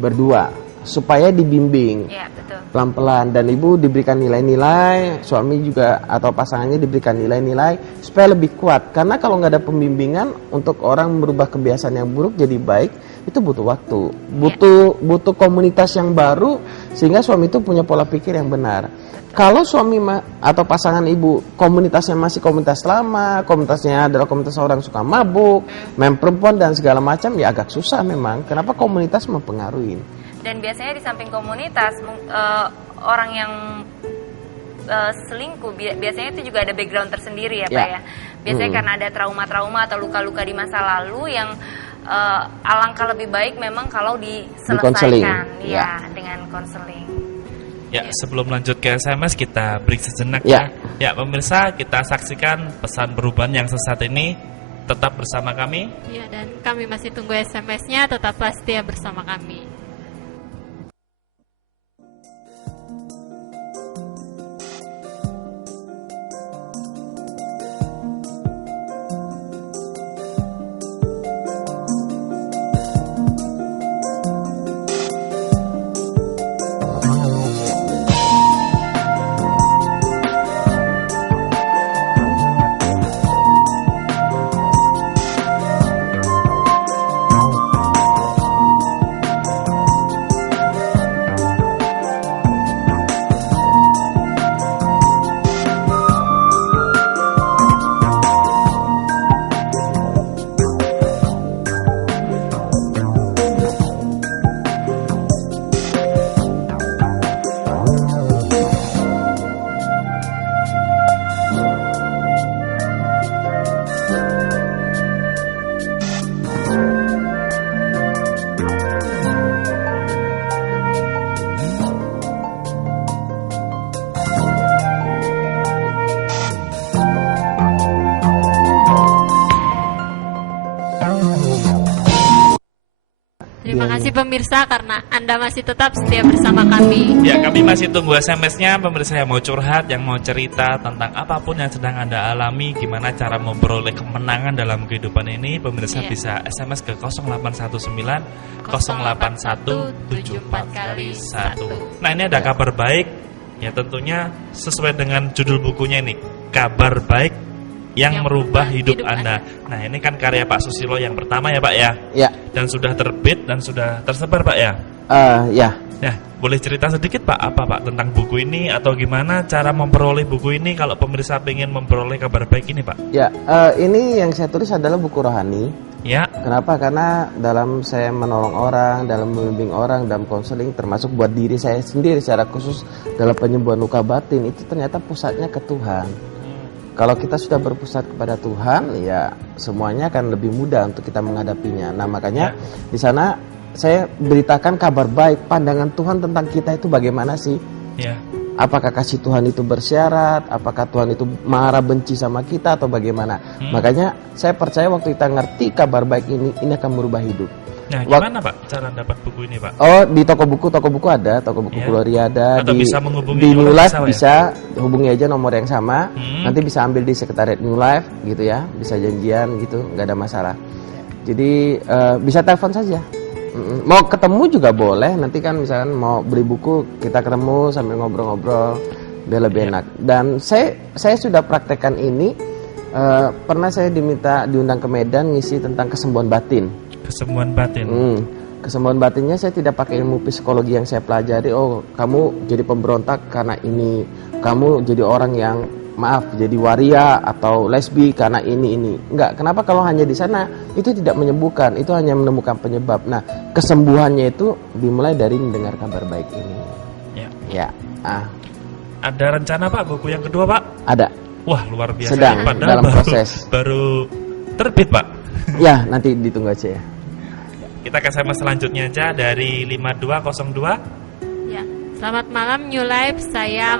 berdua supaya dibimbing. pelan-pelan, dan ibu diberikan nilai-nilai, suami juga atau pasangannya diberikan nilai-nilai supaya lebih kuat. Karena kalau nggak ada pembimbingan untuk orang merubah kebiasaan yang buruk jadi baik, itu butuh waktu, butuh komunitas yang baru sehingga suami itu punya pola pikir yang benar. Kalau suami atau pasangan ibu komunitasnya masih komunitas lama, komunitasnya adalah komunitas orang suka mabuk, main perempuan dan segala macam, ya agak susah memang. Kenapa komunitas mempengaruhi? Dan biasanya di samping komunitas, orang yang selingkuh biasanya itu juga ada background tersendiri ya Pak ya. Biasanya karena ada trauma-trauma atau luka-luka di masa lalu yang alangkah lebih baik memang kalau diselesaikan dengan konseling. Ya, sebelum lanjut ke SMS kita break sejenak ya. Ya, pemirsa, kita saksikan pesan perubahan yang sesat ini. Tetap bersama kami. Ya, dan kami masih tunggu SMS-nya. Tetaplah setia bersama kami. Terima kasih pemirsa karena Anda masih tetap setia bersama kami. Ya, kami masih tunggu SMS-nya pemirsa yang mau curhat, yang mau cerita tentang apapun yang sedang Anda alami, gimana cara memperoleh kemenangan dalam kehidupan ini. Pemirsa bisa SMS ke 0819 081 74 1. Nah, ini ada kabar baik. Ya, tentunya sesuai dengan judul bukunya ini, kabar baik yang merubah hidup Anda. Nah, ini kan karya Pak Susilo yang pertama ya Pak ya? Ya. Dan sudah terbit dan sudah tersebar Pak ya? Ya. Ya, boleh cerita sedikit Pak, apa Pak tentang buku ini atau gimana cara memperoleh buku ini kalau pemirsa ingin memperoleh kabar baik ini Pak? Ya, ini yang saya tulis adalah buku rohani. Ya. Kenapa? Karena dalam saya menolong orang, dalam membimbing orang, dalam konseling, termasuk buat diri saya sendiri secara khusus dalam penyembuhan luka batin, itu ternyata pusatnya ke Tuhan. Kalau kita sudah berpusat kepada Tuhan, ya semuanya akan lebih mudah untuk kita menghadapinya. Nah, makanya di sana saya beritakan kabar baik, pandangan Tuhan tentang kita itu bagaimana sih? Ya. Apakah kasih Tuhan itu bersyarat? Apakah Tuhan itu marah benci sama kita atau bagaimana? Makanya saya percaya waktu kita ngerti kabar baik ini akan merubah hidup. Nah, gimana Pak cara dapat buku ini Pak? Oh, di toko buku ada, toko buku Gloria ada. Atau bisa menghubungi di New Life bisa, hubungi aja nomor yang sama. Nanti bisa ambil di sekretariat New Life gitu ya, bisa janjian gitu, nggak ada masalah. Jadi bisa telepon saja. Mau ketemu juga boleh. Nanti kan misalkan mau beli buku, kita ketemu sambil ngobrol-ngobrol, biar lebih enak. Dan saya sudah praktekkan ini. Pernah saya diundang ke Medan ngisi tentang kesembuhan batin. Kesembuhan batin. Kesembuhan batinnya saya tidak pakai ilmu psikologi yang saya pelajari. Oh, kamu jadi pemberontak karena ini. Kamu jadi orang yang jadi waria atau lesbi karena ini. Enggak. Kenapa? Kalau hanya di sana itu tidak menyembuhkan. Itu hanya menemukan penyebab. Nah, kesembuhannya itu dimulai dari mendengar kabar baik ini. Ya. Ada rencana Pak buku yang kedua Pak? Ada. Wah, luar biasa. Sedang dalam proses. Baru terbit Pak. Ya, nanti ditunggu aja ya. Kita ke SMS selanjutnya aja dari 5202. Ya, selamat malam New Life. Saya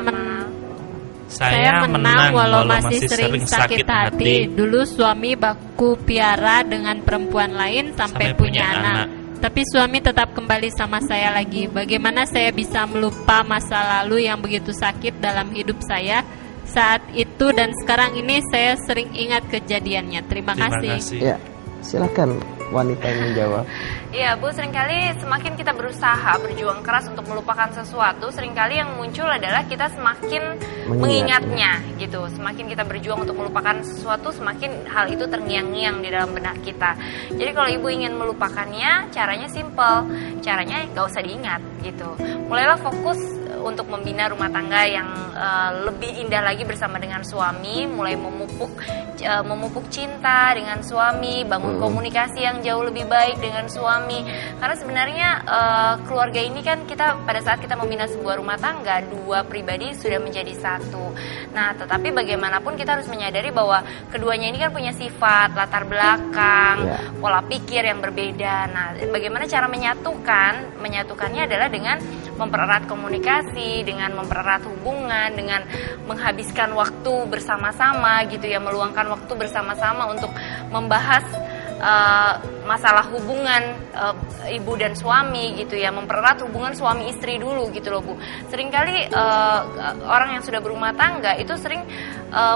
menang walau masih sering sakit hati. Dulu suami baku piara dengan perempuan lain sampai punya anak. Tapi suami tetap kembali sama saya lagi. Bagaimana saya bisa melupa masa lalu yang begitu sakit dalam hidup saya? Saat itu dan sekarang ini saya sering ingat kejadiannya. Terima kasih. Ya, silakan. wanita yang menjawab? Iya Bu, seringkali semakin kita berusaha berjuang keras untuk melupakan sesuatu, seringkali yang muncul adalah kita semakin mengingatnya gitu. Semakin kita berjuang untuk melupakan sesuatu, semakin hal itu terngiang-ngiang di dalam benak kita. Jadi kalau Ibu ingin melupakannya, caranya simple, caranya gak usah diingat gitu. Mulailah fokus untuk membina rumah tangga yang lebih indah lagi bersama dengan suami, mulai memupuk cinta dengan suami, bangun komunikasi yang jauh lebih baik dengan suami. Karena sebenarnya keluarga ini kan kita pada saat kita membina sebuah rumah tangga, dua pribadi sudah menjadi satu. Nah, tetapi bagaimanapun kita harus menyadari bahwa keduanya ini kan punya sifat, latar belakang, pola pikir yang berbeda. Nah, bagaimana cara menyatukannya adalah dengan mempererat komunikasi, dengan mempererat hubungan, dengan menghabiskan waktu bersama-sama gitu ya, meluangkan waktu bersama-sama untuk membahas masalah hubungan ibu dan suami gitu ya, mempererat hubungan suami istri dulu gitu loh Bu. Seringkali orang yang sudah berumah tangga itu sering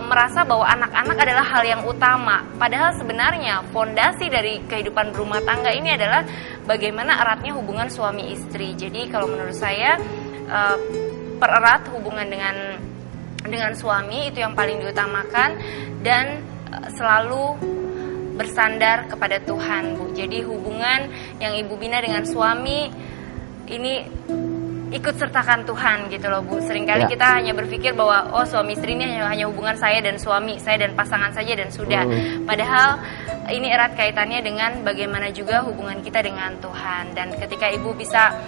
merasa bahwa anak-anak adalah hal yang utama, padahal sebenarnya fondasi dari kehidupan berumah tangga ini adalah bagaimana eratnya hubungan suami istri. Jadi kalau menurut saya pererat hubungan dengan suami itu yang paling diutamakan, dan selalu bersandar kepada Tuhan Bu. Jadi hubungan yang Ibu bina dengan suami ini ikut sertakan Tuhan gitu loh Bu. Seringkali kita hanya berpikir bahwa suami istri ini hanya hubungan saya dan suami, saya dan pasangan saja dan sudah. Padahal ini erat kaitannya dengan bagaimana juga hubungan kita dengan Tuhan. Dan ketika Ibu bisa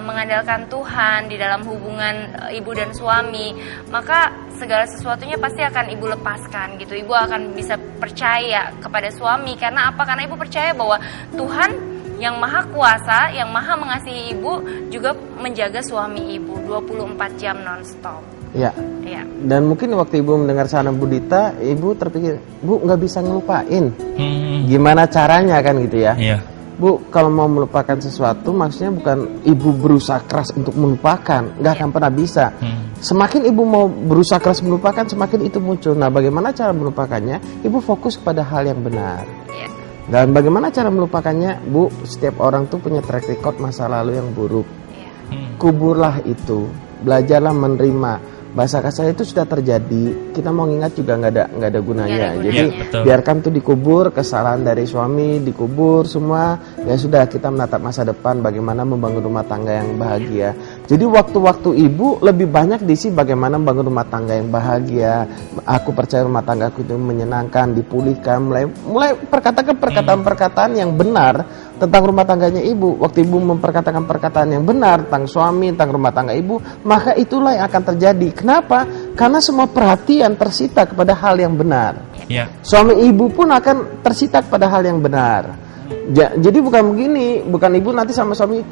mengandalkan Tuhan di dalam hubungan ibu dan suami, maka segala sesuatunya pasti akan Ibu lepaskan gitu. Ibu akan bisa percaya kepada suami. Karena apa? Karena Ibu percaya bahwa Tuhan yang maha kuasa, yang maha mengasihi Ibu juga menjaga suami Ibu 24 jam non-stop. Ya. Dan mungkin waktu Ibu mendengar saran Bu Dita, Ibu terpikir, Bu nggak bisa ngelupain. Gimana caranya kan gitu ya? Iya. Bu, kalau mau melupakan sesuatu, maksudnya bukan Ibu berusaha keras untuk melupakan, nggak akan pernah bisa. Semakin Ibu mau berusaha keras melupakan, semakin itu muncul. Nah, bagaimana cara melupakannya? Ibu fokus pada hal yang benar. Dan bagaimana cara melupakannya? Bu, setiap orang tuh punya track record masa lalu yang buruk. Kuburlah itu, belajarlah menerima. Bahasa kasar itu sudah terjadi, kita mau ingat juga nggak ada gunanya. Jadi biarkan tuh dikubur, kesalahan dari suami dikubur semua. Ya sudah, kita menatap masa depan, bagaimana membangun rumah tangga yang bahagia. Jadi waktu-waktu Ibu lebih banyak diisi bagaimana membangun rumah tangga yang bahagia. Aku percaya rumah tangga aku itu menyenangkan, dipulihkan, mulai perkataan-perkataan yang benar tentang rumah tangganya Ibu. Waktu Ibu memperkatakan perkataan yang benar tentang suami, tentang rumah tangga Ibu, maka itulah yang akan terjadi. Kenapa? Karena semua perhatian tersita kepada hal yang benar. Suami Ibu pun akan tersita kepada hal yang benar. Jadi bukan begini, bukan Ibu nanti sama suami,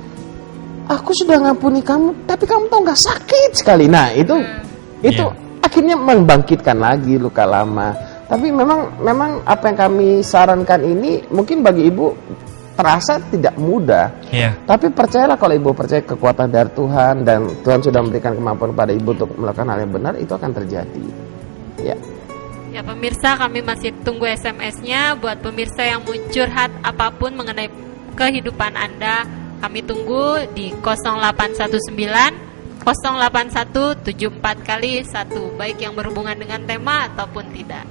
aku sudah ngampuni kamu, tapi kamu tahu nggak sakit sekali. Nah itu akhirnya membangkitkan lagi luka lama. Tapi memang apa yang kami sarankan ini mungkin bagi Ibu terasa tidak mudah, tapi percayalah, kalau Ibu percaya kekuatan dari Tuhan dan Tuhan sudah memberikan kemampuan pada Ibu untuk melakukan hal yang benar, itu akan terjadi. Ya pemirsa, kami masih tunggu SMS-nya. Buat pemirsa yang mau curhat apapun mengenai kehidupan Anda, kami tunggu di 0819 08174 kali 1, baik yang berhubungan dengan tema ataupun tidak.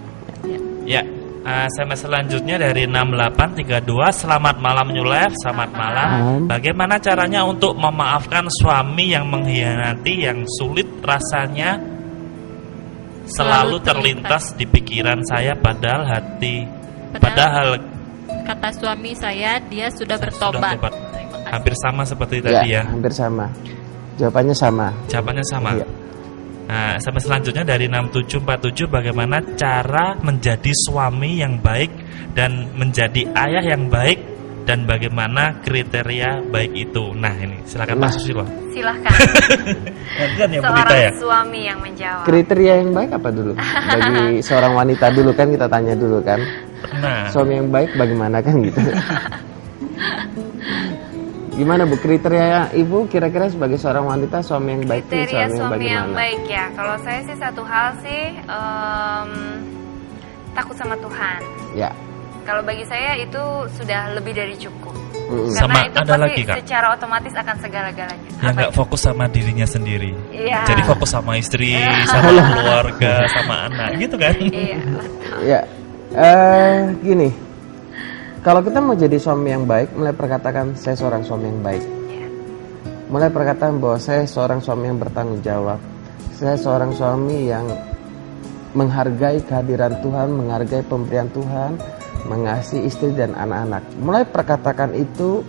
SMS selanjutnya dari 6832. Selamat malam New Life, selamat malam. Bagaimana caranya untuk memaafkan suami yang mengkhianati, yang sulit rasanya selalu terlintas di pikiran saya, padahal kata suami saya, dia sudah bertobat. Hampir sama seperti tadi ya. Hampir sama. Jawabannya sama. Nah, sampai selanjutnya dari 6747, bagaimana cara menjadi suami yang baik dan menjadi ayah yang baik, dan bagaimana kriteria baik itu. Nah ini silakan Mas Susilo. Silakan. Seorang suami yang menjawab. Kriteria yang baik apa dulu? Bagi seorang wanita dulu kan, kita tanya dulu kan. Suami yang baik bagaimana kan gitu. Gimana Bu, kriteria Ibu kira-kira sebagai seorang wanita suami yang baik itu suami yang baik ya. Kalau saya sih satu hal sih, takut sama Tuhan. Kalau bagi saya itu sudah lebih dari cukup. Karena Sama itu ada pasti lagi, Kak, secara otomatis akan segala-galanya. yang nggak fokus sama dirinya sendiri. Iya. Jadi fokus sama istri, sama keluarga, sama anak, gitu kan? Iya. Ya, gini. Kalau kita mau jadi suami yang baik, mulai perkatakan saya seorang suami yang baik. Iya. Mulai perkataan bahwa saya seorang suami yang bertanggung jawab. Saya seorang suami yang menghargai kehadiran Tuhan, menghargai pemberian Tuhan, mengasihi istri dan anak-anak. Mulai perkatakan itu,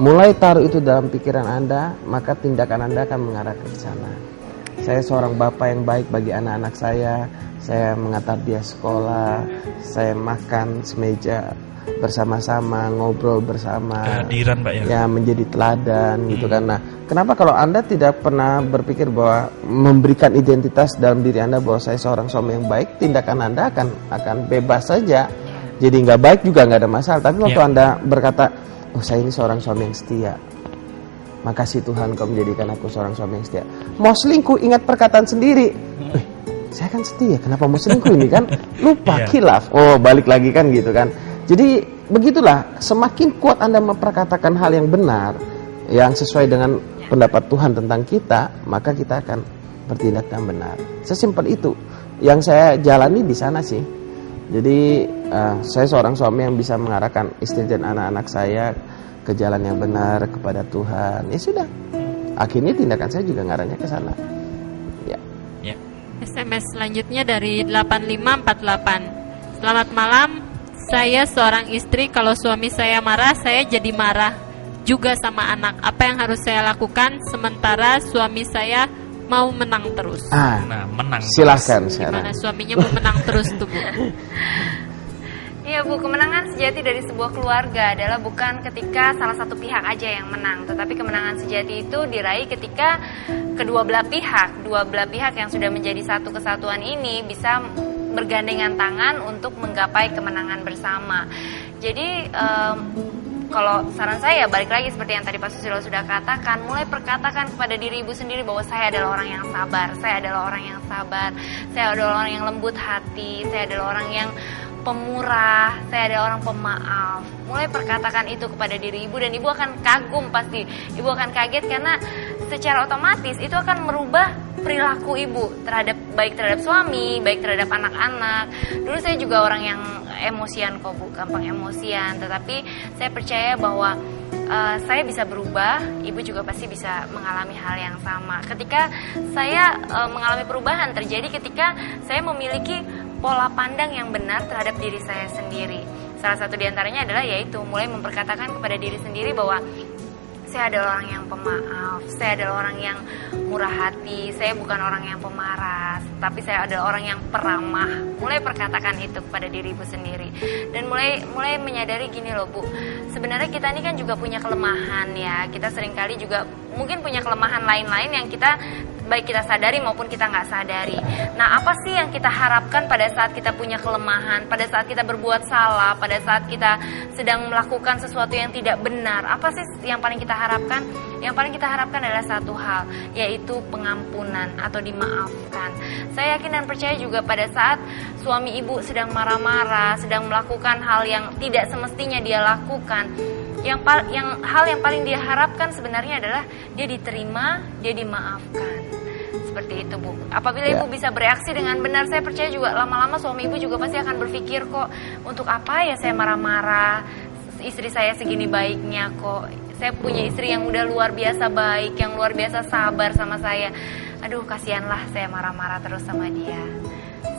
mulai taruh itu dalam pikiran Anda, maka tindakan Anda akan mengarah ke sana. Saya seorang bapak yang baik bagi anak-anak saya mengantar dia sekolah, saya makan semeja bersama-sama, ngobrol bersama. Kehadiran, Pak, ya. Ya, menjadi teladan gitu kan. Nah, kenapa kalau Anda tidak pernah berpikir bahwa memberikan identitas dalam diri Anda bahwa saya seorang suami yang baik, tindakan Anda akan bebas saja. Jadi nggak baik juga nggak ada masalah. Tapi waktu Anda berkata, oh saya ini seorang suami yang setia, makasih Tuhan kau menjadikan aku seorang suami yang setia. Mau selingkuh, ingat perkataan sendiri. Saya kan setia, kenapa mau selingkuh ini kan? Lupa khilaf. Oh, balik lagi kan gitu kan. Jadi begitulah, semakin kuat Anda memperkatakan hal yang benar, yang sesuai dengan pendapat Tuhan tentang kita, maka kita akan bertindak yang benar. Sesimpel itu. Yang saya jalani di sana sih. Jadi saya seorang suami yang bisa mengarahkan istri dan anak-anak saya ke jalan yang benar, kepada Tuhan. Ya sudah. Akhirnya tindakan saya juga ngarahnya ke sana. Ya. SMS selanjutnya dari 8548. Selamat malam. Saya seorang istri, kalau suami saya marah, saya jadi marah juga sama anak. Apa yang harus saya lakukan sementara suami saya mau menang terus? Nah, menang. Silahkan sekarang. Gimana suaminya mau menang terus tuh, Bu? Iya Bu, kemenangan sejati dari sebuah keluarga adalah bukan ketika salah satu pihak aja yang menang, tetapi kemenangan sejati itu diraih ketika dua belah pihak yang sudah menjadi satu kesatuan ini bisa bergandengan tangan untuk menggapai kemenangan bersama. Jadi kalau saran saya balik lagi seperti yang tadi Pak Susilo sudah katakan, mulai perkatakan kepada diri ibu sendiri bahwa saya adalah orang yang sabar, saya adalah orang yang sabar, saya adalah orang yang lembut hati, saya adalah orang yang pemurah, saya adalah orang pemaaf. Mulai perkatakan itu kepada diri ibu dan ibu akan kagum pasti. Ibu akan kaget karena secara otomatis itu akan merubah perilaku ibu baik terhadap suami, baik terhadap anak-anak. Dulu saya juga orang yang emosian kok Bu, gampang emosian, tetapi saya percaya bahwa saya bisa berubah, ibu juga pasti bisa mengalami hal yang sama. Ketika saya mengalami perubahan terjadi ketika saya memiliki pola pandang yang benar terhadap diri saya sendiri. Salah satu diantaranya adalah yaitu mulai memperkatakan kepada diri sendiri bahwa saya adalah orang yang pemaaf, saya adalah orang yang murah hati, saya bukan orang yang pemarah, tapi saya adalah orang yang peramah. Mulai perkatakan itu kepada diri ibu sendiri. Dan mulai menyadari gini loh Bu, sebenarnya kita ini kan juga punya kelemahan ya. Kita seringkali juga mungkin punya kelemahan lain-lain yang kita baik kita sadari maupun kita nggak sadari. Nah, apa sih yang kita harapkan pada saat kita punya kelemahan, pada saat kita berbuat salah, pada saat kita sedang melakukan sesuatu yang tidak benar? Apa sih yang paling kita harapkan? Yang paling kita harapkan adalah satu hal, yaitu pengampunan atau dimaafkan. Saya yakin dan percaya juga pada saat suami ibu sedang marah-marah, sedang melakukan hal yang tidak semestinya dia lakukan, hal yang paling dia harapkan sebenarnya adalah dia diterima, dia dimaafkan. Seperti itu Bu. Apabila ibu bisa bereaksi dengan benar, saya percaya juga lama-lama suami ibu juga pasti akan berpikir kok, untuk apa ya saya marah-marah, istri saya segini baiknya kok. Saya punya istri yang udah luar biasa baik, yang luar biasa sabar sama saya. Aduh, kasihanlah saya marah-marah terus sama dia.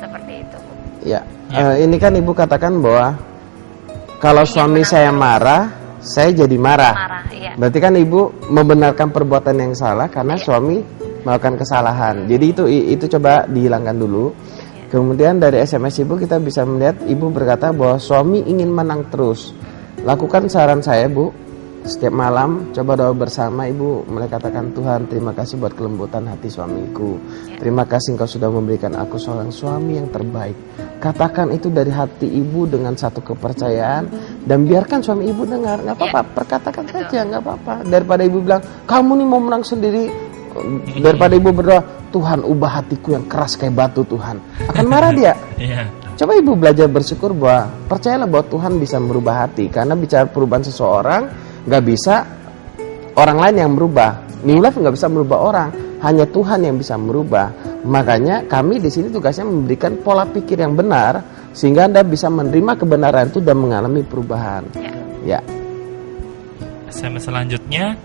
Seperti itu Bu. Ya, ini kan ibu katakan bahwa kalau suami saya marah, saya jadi marah. Iya. Berarti kan ibu membenarkan perbuatan yang salah karena suami melakukan kesalahan. Jadi itu coba dihilangkan dulu. Kemudian dari SMS ibu kita bisa melihat ibu berkata bahwa suami ingin menang terus. Lakukan saran saya Bu, setiap malam coba doa bersama. Ibu mulai katakan, Tuhan terima kasih buat kelembutan hati suamiku. Terima kasih Engkau sudah memberikan aku seorang suami yang terbaik. Katakan itu dari hati ibu dengan satu kepercayaan dan biarkan suami ibu dengar. Gak apa-apa, perkatakan saja, gak apa-apa. Daripada ibu bilang, kamu nih mau menang sendiri. Daripada ibu berdoa, Tuhan ubah hatiku yang keras kayak batu Tuhan. Akan marah dia. Coba ibu belajar bersyukur bahwa percayalah bahwa Tuhan bisa merubah hati. Karena bicara perubahan seseorang nggak bisa orang lain yang merubah. New Life nggak bisa merubah orang, hanya Tuhan yang bisa merubah. Makanya kami di sini tugasnya memberikan pola pikir yang benar sehingga Anda bisa menerima kebenaran itu dan mengalami perubahan. Ya. SMS selanjutnya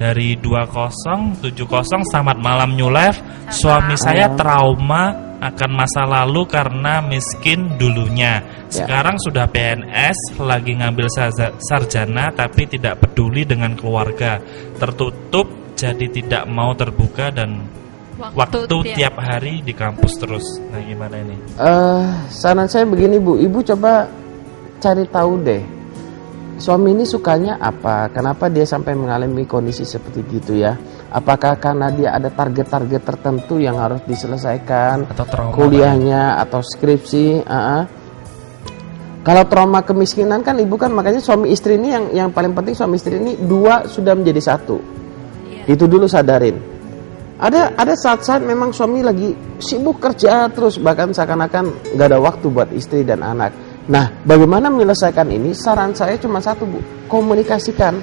dari 2070, selamat malam New Life. Suami saya trauma akan masa lalu karena miskin dulunya. Sekarang sudah PNS, lagi ngambil sarjana tapi tidak peduli dengan keluarga. Tertutup, jadi tidak mau terbuka dan waktu tiap hari di kampus terus. Nah, gimana ini? Saran saya begini Bu, Ibu coba cari tahu deh. Suami ini sukanya apa? Kenapa dia sampai mengalami kondisi seperti gitu ya? Apakah karena dia ada target-target tertentu yang harus diselesaikan, atau trauma kuliahnya atau skripsi? Kalau trauma kemiskinan kan ibu kan, makanya suami istri ini yang paling penting, suami istri ini dua sudah menjadi satu. Itu dulu sadarin. Ada saat-saat memang suami lagi sibuk kerja terus, bahkan seakan-akan nggak ada waktu buat istri dan anak. Nah, bagaimana menyelesaikan ini? Saran saya cuma satu Bu, komunikasikan.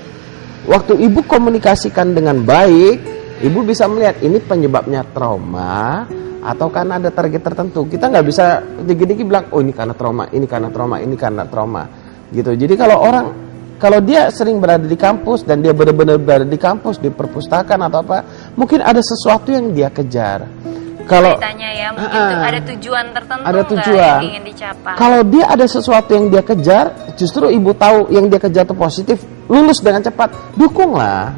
Waktu ibu komunikasikan dengan baik, ibu bisa melihat ini penyebabnya trauma atau karena ada target tertentu. Kita nggak bisa digi-digi bilang, oh ini karena trauma, ini karena trauma, ini karena trauma, gitu. Jadi kalau dia sering berada di kampus dan dia benar-benar berada di kampus, di perpustakaan atau apa, mungkin ada sesuatu yang dia kejar. Kalau tanya ya, mungkin ada tujuan tertentu yang ingin dicapai. Kalau dia ada sesuatu yang dia kejar, justru ibu tahu yang dia kejar itu positif, lulus dengan cepat, dukunglah.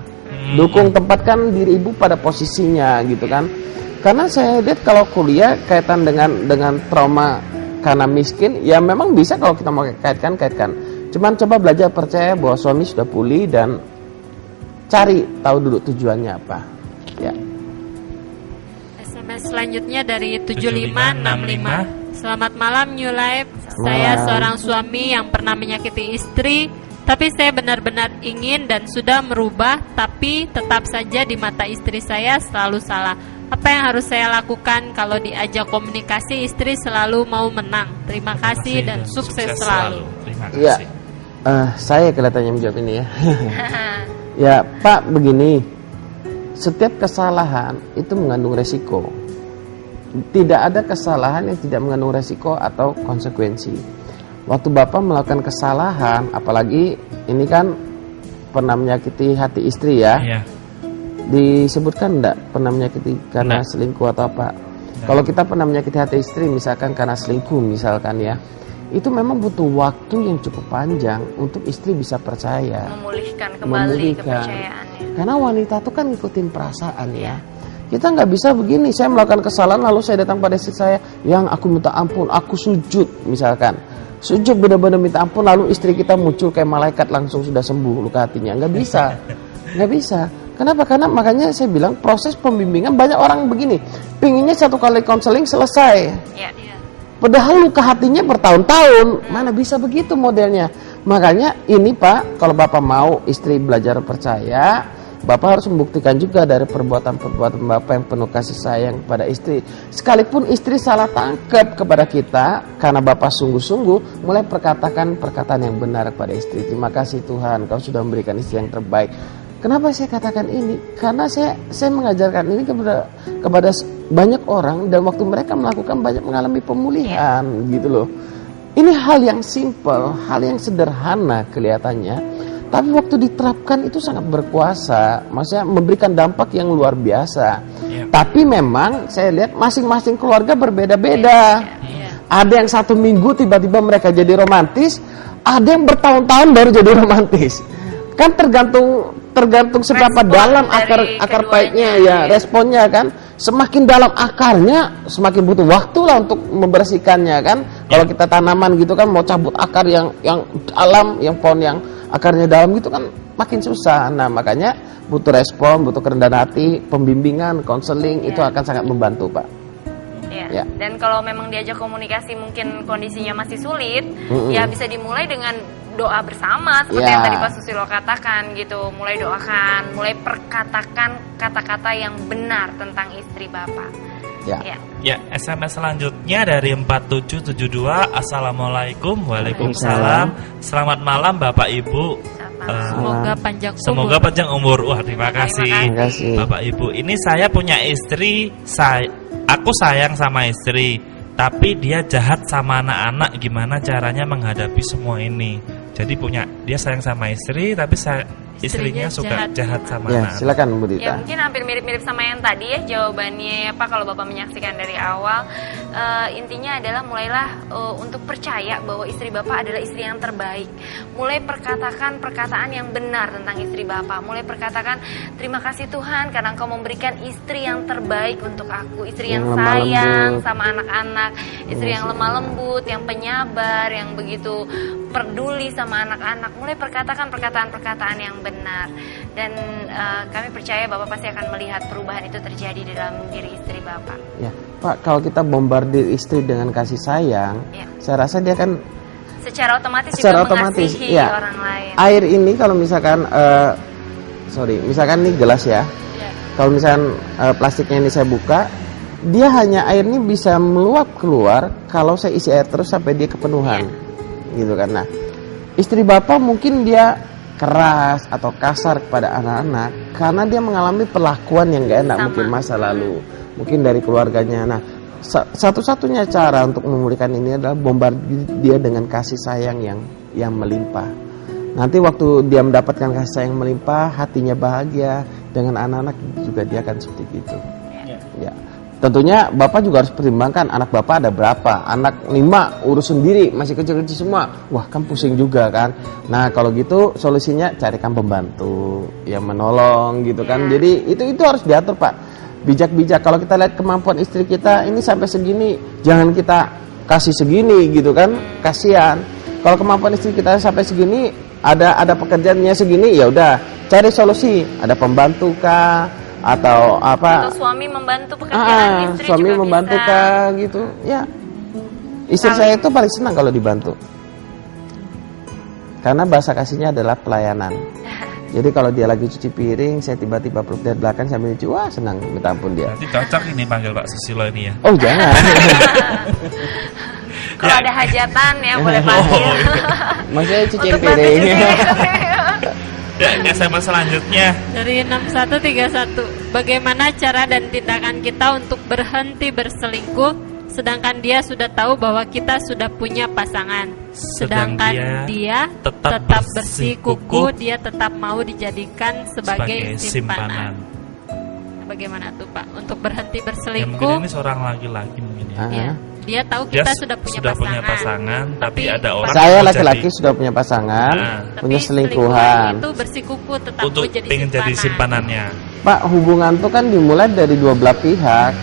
Dukung, tempatkan diri ibu pada posisinya gitu kan. Karena saya lihat kalau kuliah kaitan dengan trauma karena miskin, ya memang bisa kalau kita mau kaitkan. Cuman coba belajar percaya bahwa suami sudah pulih dan cari tahu dulu tujuannya apa. Ya. SMS selanjutnya dari 7565. Selamat malam New Life. Saya seorang suami yang pernah menyakiti istri, tapi saya benar-benar ingin dan sudah merubah, tapi tetap saja di mata istri saya selalu salah. Apa yang harus saya lakukan? Kalau diajak komunikasi, istri selalu mau menang. Terima kasih dan sukses selalu. Terima kasih. Ya, saya kelihatannya menjawab ini ya. Ya Pak, begini, setiap kesalahan itu mengandung resiko. Tidak ada kesalahan yang tidak mengandung resiko atau konsekuensi. Waktu Bapak melakukan kesalahan, apalagi ini kan pernah menyakiti hati istri ya. Iya. Disebutkan enggak pernah menyakiti karena selingkuh atau apa? Kalau kita pernah menyakiti hati istri misalkan karena selingkuh misalkan ya, itu memang butuh waktu yang cukup panjang untuk istri bisa percaya, memulihkan kembali kepercayaannya. Karena wanita itu kan ngikutin perasaan ya. Kita nggak bisa begini, saya melakukan kesalahan lalu saya datang pada istri saya, yang aku minta ampun, aku sujud misalkan, sujud benar-benar minta ampun, lalu istri kita muncul kayak malaikat langsung sudah sembuh luka hatinya. Nggak bisa, nggak bisa. Kenapa? Karena makanya saya bilang proses pembimbingan, banyak orang begini, pinginnya satu kali konseling selesai. Padahal luka hatinya bertahun-tahun, mana bisa begitu modelnya. Makanya ini Pak, kalau Bapak mau istri belajar percaya, Bapak harus membuktikan juga dari perbuatan-perbuatan Bapak yang penuh kasih sayang kepada istri. Sekalipun istri salah tangkap kepada kita, karena Bapak sungguh-sungguh mulai perkatakan perkataan yang benar kepada istri. Terima kasih Tuhan, Kau sudah memberikan istri yang terbaik. Kenapa saya katakan ini? Karena saya mengajarkan ini kepada banyak orang, dan waktu mereka melakukan banyak mengalami pemulihan gitu loh. Ini hal yang simple, hal yang sederhana kelihatannya, tapi waktu diterapkan itu sangat berkuasa. Maksudnya memberikan dampak yang luar biasa. Tapi memang saya lihat masing-masing keluarga berbeda-beda. Ada yang 1 minggu tiba-tiba mereka jadi romantis, ada yang bertahun-tahun baru jadi romantis. Kan tergantung seberapa dalam akar baiknya ya, responnya kan. Semakin dalam akarnya, semakin butuh waktu lah untuk membersihkannya kan. Kalau kita tanaman gitu kan, mau cabut akar yang dalam, yang pohon yang akarnya dalam gitu kan makin susah. Nah makanya butuh respon, butuh kerendahan hati, pembimbingan, konseling itu akan sangat membantu Pak. Ya. Dan kalau memang diajak komunikasi mungkin kondisinya masih sulit, ya bisa dimulai dengan doa bersama seperti yang tadi Pak Susilo katakan gitu. Mulai doakan, mulai perkatakan kata-kata yang benar tentang istri Bapak. Ya, SMS selanjutnya dari 4772. Assalamualaikum. Waalaikumsalam. Selamat malam Bapak Ibu. Semoga panjang umur. Wah, terima kasih. Terima kasih. Bapak Ibu. Ini saya punya istri, aku sayang sama istri, tapi dia jahat sama anak-anak. Gimana caranya menghadapi semua ini? Jadi dia sayang sama istri, tapi istrinya suka jahat sama anak. Silakan Bu Dita. Ya mungkin hampir mirip-mirip sama yang tadi ya jawabannya ya Pak, kalau Bapak menyaksikan dari awal. Intinya adalah mulailah untuk percaya bahwa istri Bapak adalah istri yang terbaik. Mulai perkatakan perkataan yang benar tentang istri Bapak. Mulai perkatakan terima kasih Tuhan karena Engkau memberikan istri yang terbaik untuk aku. Istri yang sayang sama anak-anak. Istri yang lemah lembut, yang penyabar, yang begitu peduli sama anak-anak. Mulai perkatakan perkataan-perkataan yang benar, dan kami percaya Bapak pasti akan melihat perubahan itu terjadi di dalam diri istri Bapak. Ya, Pak, kalau kita bombardir istri dengan kasih sayang, saya rasa dia kan secara otomatis juga mengasihi orang lain. Air ini kalau misalkan, misalkan ini gelas ya, kalau misalkan plastiknya ini saya buka, dia hanya airnya bisa meluap keluar kalau saya isi air terus sampai dia kepenuhan, gitu kan. Nah, istri Bapak mungkin dia keras atau kasar kepada anak-anak karena dia mengalami perlakuan yang gak enak mungkin masa lalu, mungkin dari keluarganya. Nah, satu-satunya cara untuk memulihkan ini adalah bombardir dia dengan kasih sayang yang melimpah. Nanti waktu dia mendapatkan kasih sayang melimpah, hatinya bahagia, dengan anak-anak juga dia akan seperti itu. Ya. Tentunya Bapak juga harus pertimbangkan anak Bapak ada berapa. Anak 5 urus sendiri, masih kecil-kecil semua. Wah, kan pusing juga kan. Nah, kalau gitu solusinya carikan pembantu yang menolong gitu kan. Jadi itu harus diatur, Pak. Bijak-bijak. Kalau kita lihat kemampuan istri kita ini sampai segini, jangan kita kasih segini gitu kan. Kasihan. Kalau kemampuan istri kita sampai segini, ada pekerjaannya segini, ya udah cari solusi. Ada pembantu kah? Atau apa? Atau suami membantu pekerjaan istri suami juga membantu bisa. kah gitu ya. Istri saya itu paling senang kalau dibantu karena bahasa kasihnya adalah pelayanan. Jadi kalau dia lagi cuci piring, saya tiba-tiba peluk dari belakang sambil nyuci, wah senang minta ampun dia. Berarti cocok ini panggil Pak Susilo ini ya. Oh jangan. Kalau ada hajatan ya boleh panggil. Maksudnya cuci piring. Ya, SMS selanjutnya dari 6131. Bagaimana cara dan tindakan kita untuk berhenti berselingkuh sedangkan dia sudah tahu bahwa kita sudah punya pasangan, sedangkan dia tetap bersikukuh, dia tetap mau dijadikan sebagai simpanan. Bagaimana tuh Pak untuk berhenti berselingkuh? Ya, mungkin ini seorang laki-laki mungkin ya. Ya. Dia tahu kita sudah punya pasangan, tapi ada orang. Saya laki-laki sudah punya pasangan, punya selingkuhan. Itu bersikukuh tetap untuk pengen jadi simpanannya. Pak, hubungan itu kan dimulai dari dua belah pihak.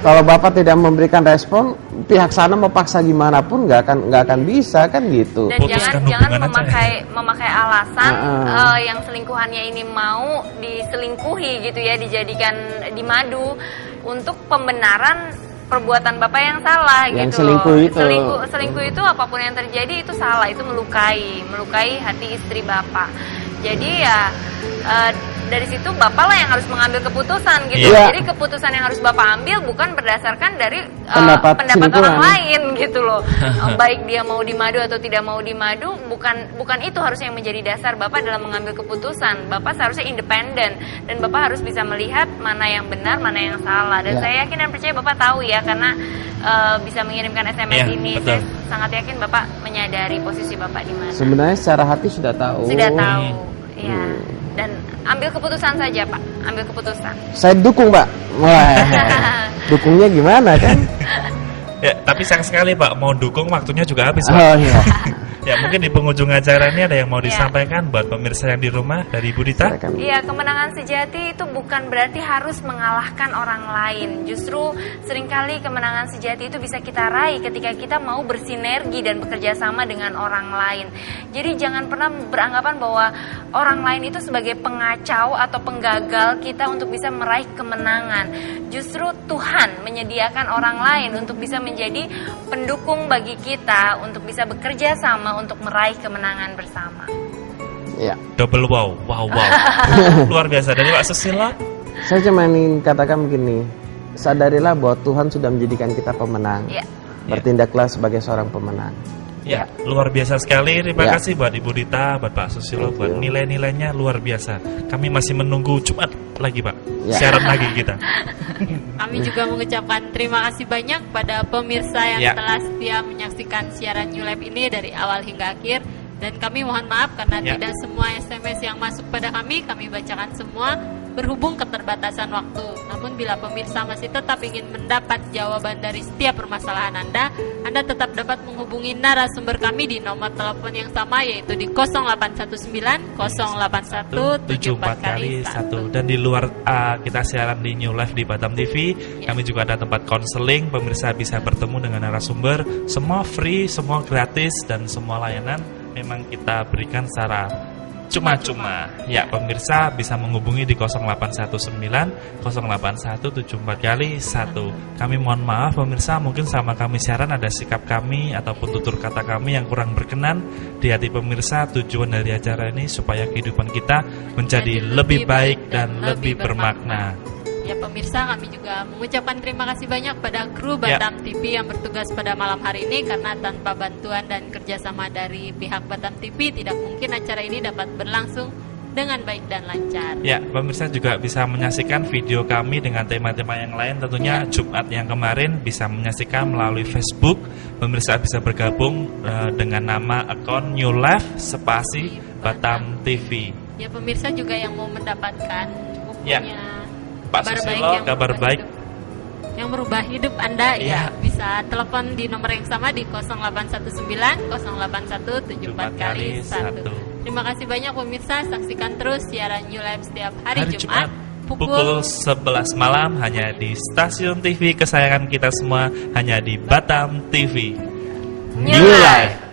Kalau Bapak tidak memberikan respon, pihak sana mau paksa gimana pun nggak akan bisa kan gitu. Dan jangan memakai alasan yang selingkuhannya ini mau diselingkuhi gitu ya, dijadikan dimadu untuk pembenaran perbuatan Bapak yang salah yang gitu. Selingkuh itu apapun yang terjadi itu salah, itu melukai hati istri Bapak. Jadi ya dari situ Bapak lah yang harus mengambil keputusan gitu. Jadi keputusan yang harus Bapak ambil bukan berdasarkan dari pendapat orang lain gitu loh. Baik dia mau dimadu atau tidak mau dimadu, bukan itu harusnya yang menjadi dasar Bapak dalam mengambil keputusan. Bapak seharusnya independen dan Bapak harus bisa melihat mana yang benar, mana yang salah. Dan saya yakin dan percaya Bapak tahu ya, karena bisa mengirimkan SMS ini. Betul. Saya sangat yakin Bapak menyadari posisi Bapak di mana. Sebenarnya secara hati sudah tahu. Ya. Dan ambil keputusan saja Pak, ambil keputusan. Saya dukung Pak. Wah, dukungnya gimana kan? Ya, tapi sayang sekali Pak, mau dukung waktunya juga habis Pak. Oh iya. Ya, mungkin di penghujung acara ini ada yang mau disampaikan buat pemirsa yang di rumah dari Bu Dita? Iya, kemenangan sejati itu bukan berarti harus mengalahkan orang lain. Justru seringkali kemenangan sejati itu bisa kita raih ketika kita mau bersinergi dan bekerja sama dengan orang lain. Jadi jangan pernah beranggapan bahwa orang lain itu sebagai pengacau atau penggagal kita untuk bisa meraih kemenangan. Justru Tuhan menyediakan orang lain untuk bisa menjadi pendukung bagi kita untuk bisa bekerja sama untuk meraih kemenangan bersama. Iya. Double wow. Luar biasa dari Pak Susilo. Saya cuma ingin katakan begini, sadarilah bahwa Tuhan sudah menjadikan kita pemenang. Bertindaklah sebagai seorang pemenang. Ya, luar biasa sekali. Terima kasih buat Ibu Dita, buat Pak Susilo, buat nilai-nilainya luar biasa. Kami masih menunggu Jumat lagi, Pak. Siaran lagi kita. Kami juga mengucapkan terima kasih banyak pada pemirsa yang telah setia menyaksikan siaran New Life ini dari awal hingga akhir. Dan kami mohon maaf karena tidak semua SMS yang masuk pada kami bacakan semua berhubung keterbatasan waktu. Namun bila pemirsa masih tetap ingin mendapat jawaban dari setiap permasalahan Anda tetap dapat menghubungi narasumber kami di nomor telepon yang sama, yaitu di 0819 081 74 kali 1. Dan di luar kita siaran di New Life di Batam TV, kami juga ada tempat konseling. Pemirsa bisa bertemu dengan narasumber, semua free, semua gratis, dan semua layanan memang kita berikan secara cuma-cuma. Ya, pemirsa bisa menghubungi di 0819 081 74 kali 1. Kami mohon maaf pemirsa, mungkin sama kami siaran ada sikap kami ataupun tutur kata kami yang kurang berkenan di hati pemirsa. Tujuan dari acara ini supaya kehidupan kita menjadi lebih baik dan lebih bermakna. Ya pemirsa, kami juga mengucapkan terima kasih banyak pada kru Batam TV yang bertugas pada malam hari ini, karena tanpa bantuan dan kerjasama dari pihak Batam TV tidak mungkin acara ini dapat berlangsung dengan baik dan lancar. Ya, pemirsa juga bisa menyaksikan video kami dengan tema-tema yang lain. Tentunya Jumat yang kemarin bisa menyaksikan melalui Facebook. Pemirsa bisa bergabung dengan nama akun New Life spasi Batam TV. Ya, pemirsa juga yang mau mendapatkan bukunya Pak Susilo, kabar baik yang merubah hidup Anda, bisa telepon di nomor yang sama di 0819 081 74 kali 1. Terima kasih banyak pemirsa, saksikan terus siaran New Life setiap hari Jumat pukul 11 malam hanya di stasiun TV kesayangan kita semua, hanya di Batam TV. New Life.